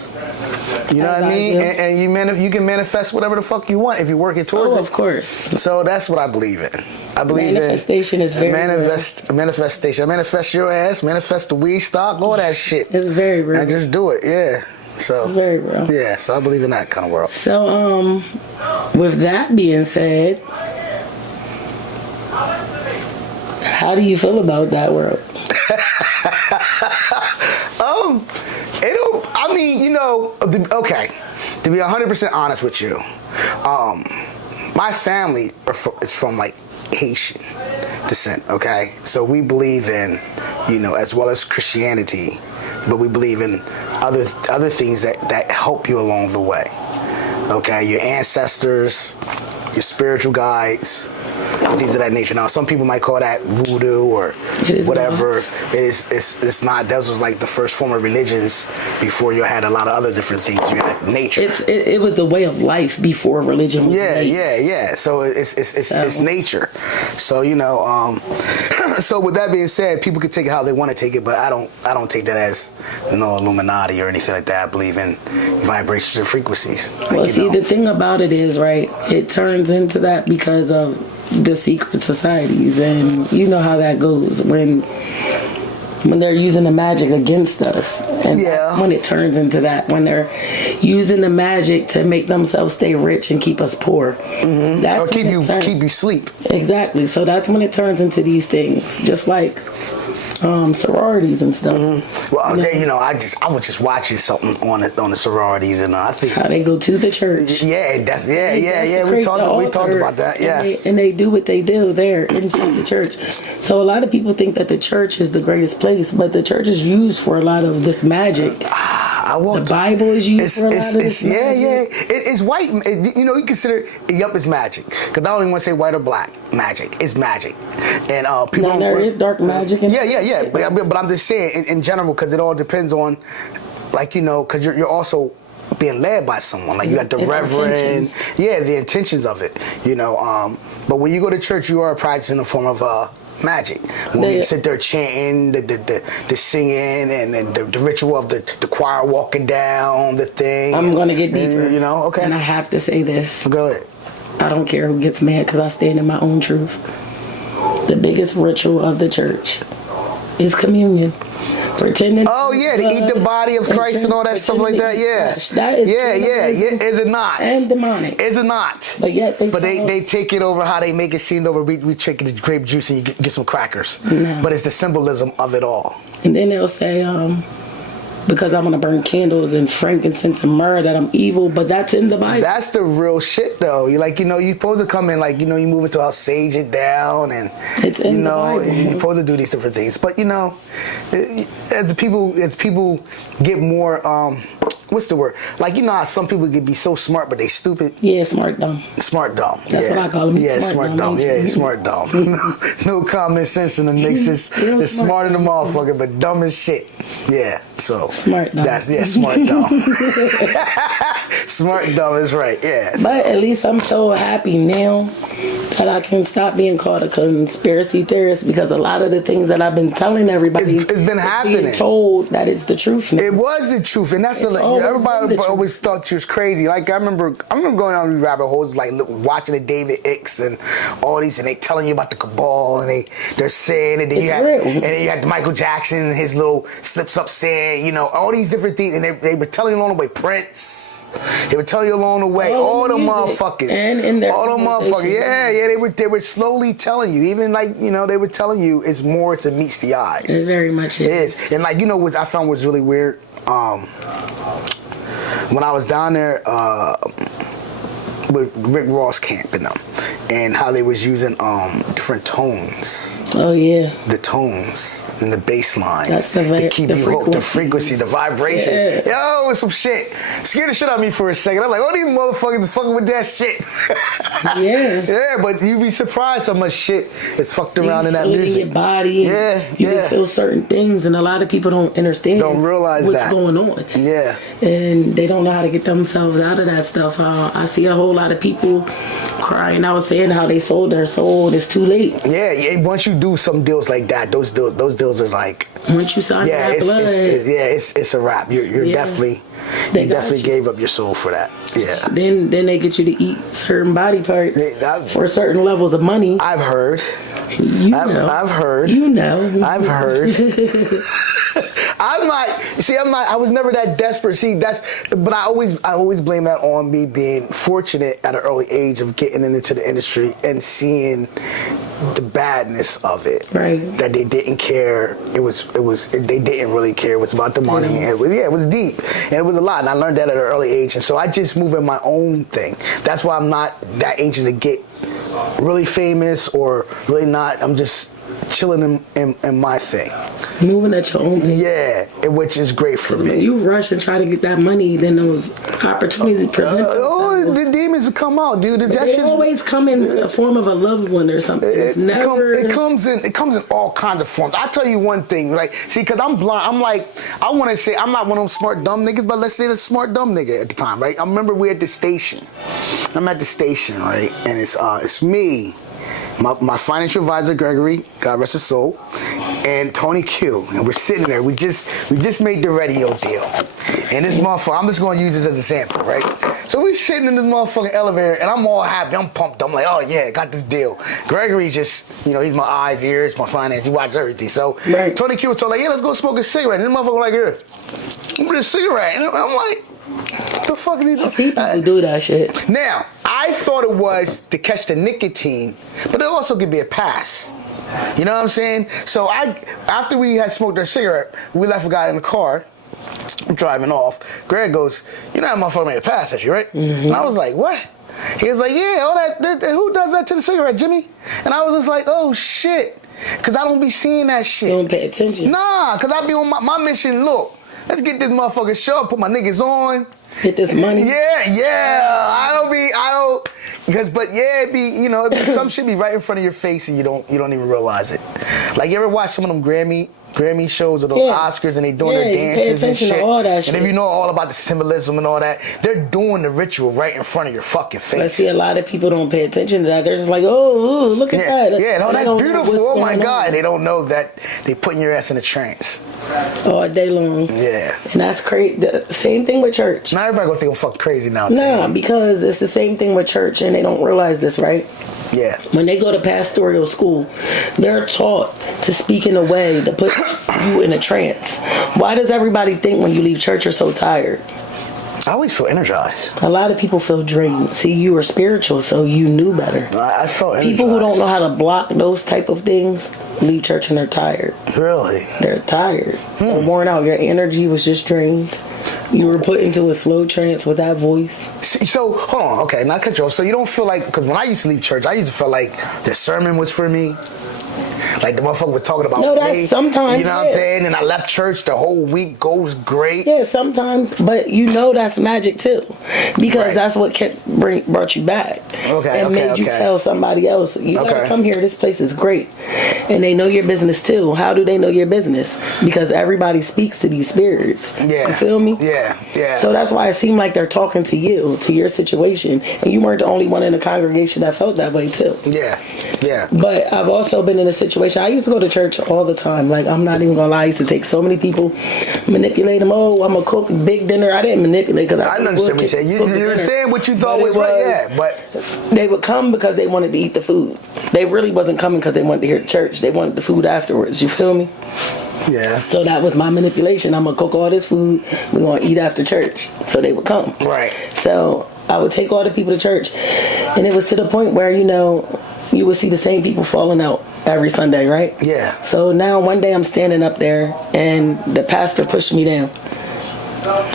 You know what I mean? And you can manifest whatever the fuck you want if you're working towards it. Of course. So that's what I believe in. I believe manifestation is very manifestation. I manifest your ass, manifest the weed stock, all that shit. It's very real. And just do it, yeah. So it's very real. Yeah, so I believe in that kind of world. So with that being said, how do you feel about that world? I mean, you know, okay, to be 100% honest with you, my family is from like Haitian descent, okay? So we believe in, you know, as well as Christianity, but we believe in other things that help you along the way, okay? Your ancestors, your spiritual guides, things of that nature. Now, some people might call that voodoo or whatever. It's not. Those was like the first form of religions before you had a lot of other different things. You had nature. It was the way of life before religion was made. Yeah. So it's nature. So so with that being said, people can take it how they want to take it, but I don't take that as no Illuminati or anything like that. I believe in vibrations and frequencies. Well, see, the thing about it is, right, it turns into that because of the secret societies, and you know how that goes when they're using the magic against us, and when it turns into that, when they're using the magic to make themselves stay rich and keep us poor, that's or keep you sleep. Exactly. So that's when it turns into these things, just like sororities and stuff. Well, I was just watching something on the sororities, and I think how they go to the church. Yeah. We talked about that. Yes. And they do what they do there inside the church. So a lot of people think that the church is the greatest place, but the church is used for a lot of this magic. The Bible is used for a lot of this magic. It's white. You consider it's magic. Because I don't even want to say white or black magic. It's magic. And people. Now, there is dark magic. Yeah. But I'm just saying in general, because it all depends on, because you're also being led by someone. Like you got the reverend. The intentions of it. But when you go to church, you are practicing a form of magic. When you sit there chanting, the singing, and the ritual of the choir walking down the thing. I'm going to get deeper. Okay. And I have to say this. Go ahead. I don't care who gets mad because I stand in my own truth. The biggest ritual of the church is communion. Pretending. Oh yeah, to eat the body of Christ and all that stuff like that. Yeah. That is Is it not? And demonic. Is it not? But yet they take it over how they make it seem over. We drink the grape juice and you get some crackers. No. But it's the symbolism of it all. And then they'll say, because I want to burn candles and frankincense and myrrh, that I'm evil, but that's in the Bible. That's the real shit, though. You're you're supposed to come in, you move into, I'll sage it down, and it's in the Bible. You're supposed to do these different things. But as people get more, what's the word? How some people can be so smart, but they stupid. Yeah, smart dumb. Smart dumb. That's what I call them. Yeah, smart dumb. Yeah, smart dumb. No common sense in the mix. Just smart in the motherfucker, but dumb as shit. Yeah, so smart dumb. Smart dumb. Smart dumb is right. Yeah. But at least I'm so happy now that I can stop being called a conspiracy theorist, because a lot of the things that I've been telling everybody, it's been happening. Being told that it's the truth now. It was the truth, and that's everybody always thought you was crazy. I remember going down these rabbit holes, watching the David Icks and all these, and they telling you about the cabal, and they're saying it. And then you had Michael Jackson and his little slips up saying, all these different things, and they were telling you along the way. Prince, they were telling you along the way. All the motherfuckers, all the motherfuckers. Yeah. They were slowly telling you, even they were telling you it's more to meets the eyes. It very much is. And what I found was really weird. When I was down there with Rick Ross camp and them, and how they was using different tones. Oh yeah. The tones and the bass lines. That's to keep you hooked. The frequency, the vibration. Yeah. Yo, it's some shit. Scared the shit out of me for a second. I'm like, these motherfuckers is fucking with that shit. Yeah, but you'd be surprised how much shit is fucked around in that music. In your body. You can feel certain things, and a lot of people don't understand. Don't realize what's going on. Yeah. And they don't know how to get themselves out of that stuff. I see a whole lot of people crying out, saying how they sold their soul and it's too late. Yeah. Once you do some deals like that, those deals are like. Once you sign that blood. It's a wrap. You're definitely. You definitely gave up your soul for that. Yeah. Then they get you to eat certain body parts for certain levels of money. I've heard. I've heard. I've heard. I was never that desperate. But I always blame that on me being fortunate at an early age of getting into the industry and seeing the badness of it. Right. That they didn't care. They didn't really care. It was about the money. Yeah. It was deep. And it was a lot. And I learned that at an early age. And so I just move in my own thing. That's why I'm not that anxious to get really famous or really not. I'm just chilling in my thing. Moving at your own thing. Yeah, which is great for me. When you rush and try to get that money, then those opportunities present themselves. the demons will come out, dude. They always come in the form of a loved one or something. It's never. It comes in all kinds of forms. I tell you one thing, like, see, because I'm blind. I'm like, I want to say I'm not one of them smart dumb niggas, but let's say the smart dumb nigga at the time, right? I remember we at the station. I'm at the station, right, and it's me. My financial advisor Gregory, God rest his soul, and Tony Q, and we're sitting there. We just made the radio deal, and this motherfucker. I'm just gonna use this as a sample, right? So we sitting in this motherfucking elevator, and I'm all happy. I'm pumped. I'm like, oh yeah, got this deal. Gregory just, he's my eyes, ears, my finance. He watches everything. So right. Tony Q was told like, yeah, let's go smoke a cigarette. And this motherfucker like, here, I'm with a cigarette, and I'm like, what the fuck is he doing? I see people do that shit. Now, I thought it was to catch the nicotine, but it also could be a pass. You know what I'm saying? So after we had smoked our cigarette, we left a guy in the car. I'm driving off. Greg goes, that motherfucker made a pass at you, right? Mm-hmm. And I was like, what? He was like, yeah, all that, who does that to the cigarette, Jimmy? And I was just like, oh shit. Cause I don't be seeing that shit. You don't pay attention. Nah, cause I be on my mission, look. Let's get this motherfucking show, put my niggas on. Get this money. It be some shit be right in front of your face and you don't even realize it. Like, you ever watch some of them Grammy shows or those Oscars and they doing their dances and shit? To all that shit. And if you know all about the symbolism and all that, they're doing the ritual right in front of your fucking face. But see, a lot of people don't pay attention to that. They're just like, oh, look at that. Yeah, no, that's beautiful. Oh my God. They don't know that they putting your ass in a trance. All day long. Yeah. And that's crazy. The same thing with church. Now everybody gonna think I'm fucking crazy now. Nah, because it's the same thing with church and they don't realize this, right? Yeah. When they go to pastoral school, they're taught to speak in a way to put you in a trance. Why does everybody think when you leave church you're so tired? I always feel energized. A lot of people feel drained. See, you were spiritual, so you knew better. I felt energized. People who don't know how to block those type of things leave church and they're tired. Really? They're tired. They're worn out. Your energy was just drained. You were put into a slow trance with that voice. So, hold on. Okay, not cut you off. So you don't feel like, because when I used to leave church, I used to feel like the sermon was for me. Like the motherfucker was talking about me. Sometimes, you know what I'm saying? And I left church, the whole week goes great. Yeah, sometimes, but that's magic too, because that's what brought you back. And made you tell somebody else, you gotta come here. This place is great, and they know your business too. How do they know your business? Because everybody speaks to these spirits. Yeah, you feel me? Yeah. So that's why it seemed like they're talking to you, to your situation, and you weren't the only one in the congregation that felt that way too. Yeah. But I've also been in a situation. I used to go to church all the time. Like, I'm not even gonna lie. I used to take so many people, manipulate them. Oh, I'm gonna cook big dinner. I didn't manipulate because I understand what you said. You were saying what you thought was right. Yeah, but they would come because they wanted to eat the food. They really wasn't coming because they wanted to hear the church. They wanted the food afterwards. You feel me? Yeah. So that was my manipulation. I'm gonna cook all this food. We're gonna eat after church. So they would come. Right. So I would take all the people to church, and it was to the point where you would see the same people falling out every Sunday, right? Yeah. So now one day I'm standing up there and the pastor pushed me down.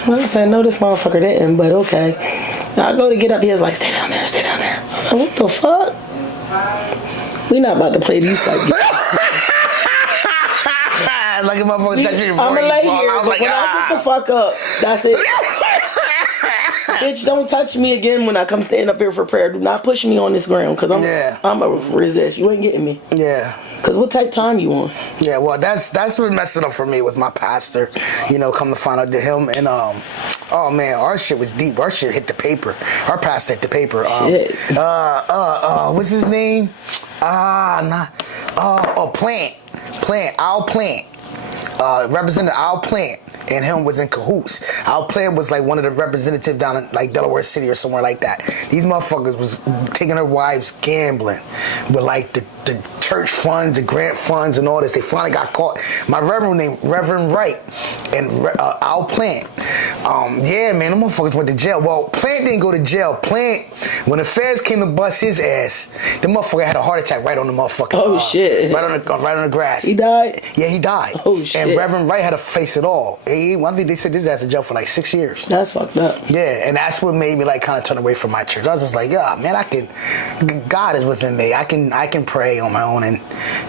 Well, I said, no, this motherfucker didn't, but okay. I go to get up, he was like, stay down there. I was like, what the fuck? We not about to play these type of like a motherfucker touching your I'm gonna lay here, but when I get the fuck up, that's it. Bitch, don't touch me again when I come stand up here for prayer. Do not push me on this ground, because I'm going to resist. You ain't getting me. Yeah. Because what type of time you on? Yeah, well, that's what messed it up for me with my pastor. Come to find out to him. And, oh, man, our shit was deep. Our shit hit the paper. Our pastor hit the paper. Shit. What's his name? Plant. Al Plant. Representative Al Plant and him was in cahoots. Al Plant was like one of the representatives down in like Delaware City or somewhere like that. These motherfuckers was taking their wives gambling with like the church funds, the grant funds and all this. They finally got caught. My reverend named Reverend Wright and Al Plant. Yeah, man, them motherfuckers went to jail. Well, Plant didn't go to jail. Plant, when the feds came to bust his ass, the motherfucker had a heart attack right on the motherfucker. Shit. Right on the grass. He died? Yeah, he died. Oh, shit. And Reverend Wright had to face it all. I think they said this ass in jail for like 6 years. That's fucked up. Yeah, and that's what made me like kind of turn away from my church. I was just like, yeah, man, God is within me. I can pray on my own and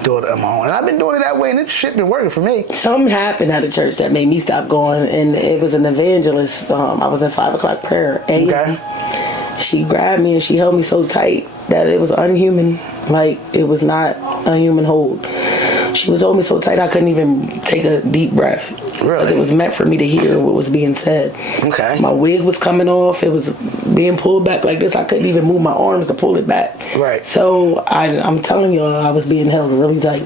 do it on my own. And I've been doing it that way, and this shit been working for me. Something happened at the church that made me stop going, and it was an evangelist. I was in 5 o'clock prayer. Okay. she grabbed me and she held me so tight that it was unhuman. Like, it was not a human hold. She was holding me so tight I couldn't even take a deep breath. Really? Because it was meant for me to hear what was being said. Okay. My wig was coming off. It was being pulled back like this. I couldn't even move my arms to pull it back. Right. So I'm telling y'all, I was being held really tight.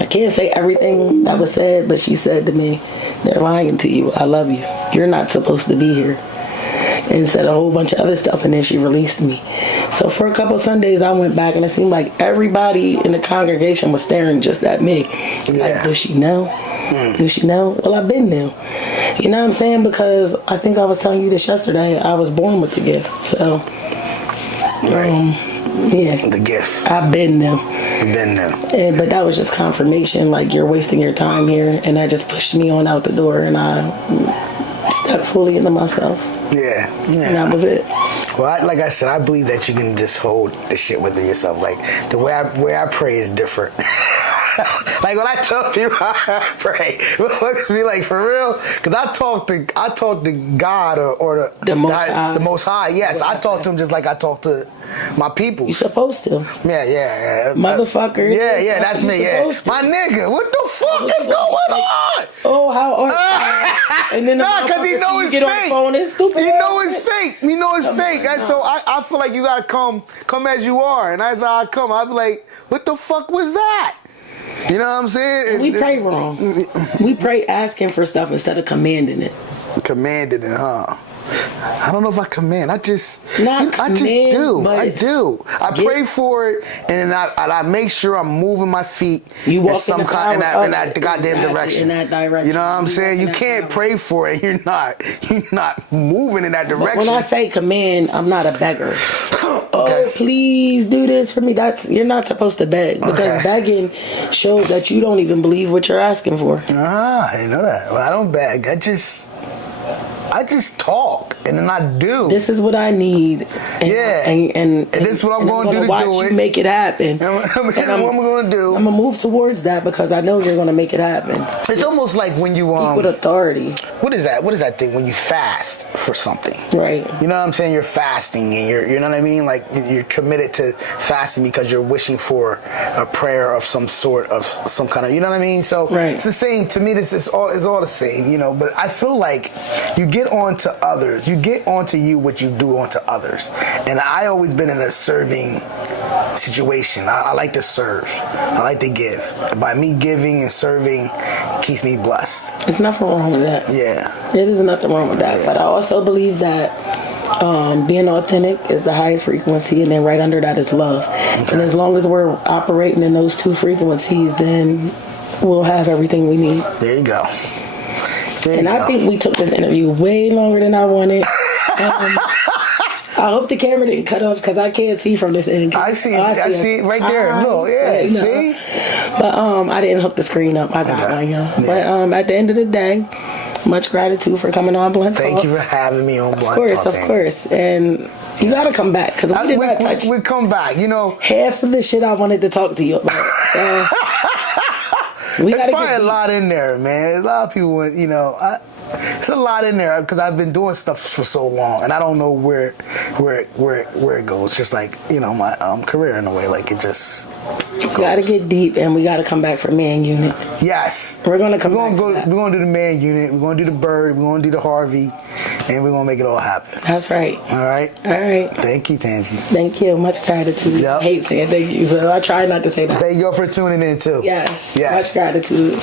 I can't say everything that was said, but she said to me, "They're lying to you. I love you. You're not supposed to be here." And said a whole bunch of other stuff, and then she released me. So for a couple Sundays, I went back, and it seemed like everybody in the congregation was staring just at me. Like, does she know? Does she know? Well, I've been there. You know what I'm saying? Because I think I was telling you this yesterday. I was born with the gift. So, yeah. The gift. I've been there. You've been there. But that was just confirmation. Like, you're wasting your time here. And that just pushed me on out the door, and I stepped fully into myself. Yeah. And that was it. Well, like I said, I believe that you can just hold the shit within yourself. Like, the way I pray is different. Like, when I tell people I pray, it looks at me like, for real? Because I talk to God or the Most High. Yes, I talk to him just like I talk to my people. You're supposed to. Yeah. Motherfucker. Yeah, that's me, yeah. My nigga, what the fuck is going on? Oh, how are and then because he know it's fake. fake. On the phone, it's stupid. He know it's fake. He know it's fake. And so I feel like you gotta come as you are. And as I come, I be like, what the fuck was that? You know what I'm saying? We pray wrong. We pray asking for stuff instead of commanding it. Commanding it, huh? I don't know if I command. I just do. I do. I pray for it, and then I make sure I'm moving my feet in some kind in that goddamn direction. In that direction. You know what I'm saying? You can't pray for it. You're not moving in that direction. But when I say command, I'm not a beggar. Okay. Oh, please do this for me. You're not supposed to beg, because begging shows that you don't even believe what you're asking for. I didn't know that. Well, I don't beg. I just talk, and then I do. This is what I need. And this is what I'm going to do to watch do you it. Make it happen. What I'm going to do. I'm going to move towards that because I know you're going to make it happen. It's almost like when you Speak with authority. What is that? What is that thing when you fast for something? Right. You know what I'm saying? You're fasting, and you know what I mean? Like, you're committed to fasting because you're wishing for a prayer of some sort, of some kind of, you know what I mean? So it's the same. To me, this is all the same, you know. But I feel like you get onto others. You get onto you what you do onto others. And I always been in a serving situation. I like to serve. I like to give. By me giving and serving keeps me blessed. There's nothing wrong with that. Yeah. There is nothing wrong with that. But I also believe that being authentic is the highest frequency, and then right under that is love. Okay. And as long as we're operating in those two frequencies, then we'll have everything we need. There you go. I think we took this interview way longer than I wanted. I hope the camera didn't cut off because I can't see from this end. I see it right there. Look, yeah, see? But I didn't hook the screen up. I got one, y'all. Yeah. But at the end of the day, much gratitude for coming on Blunt Talk. Thank you for having me on Blunt Talk. Of course. And you got to come back because we did not touch. We come back, you know. Half of the shit I wanted to talk to you about. There's probably a lot in there, man. A lot of people, you know, it's a lot in there because I've been doing stuff for so long, and I don't know where it goes. Just like, you know, my career in a way, like it just. We gotta get deep, and we gotta come back for Man Unit. Yes, we're gonna come. We're gonna do the Man Unit. We're gonna do the Bird. We're gonna do the Harvey, and we're gonna make it all happen. That's right. All right. Thank you, Tangi. Thank you. Much gratitude. Yep. I hate saying thank you, so I try not to say that. Thank you for tuning in too. Yes. Much gratitude.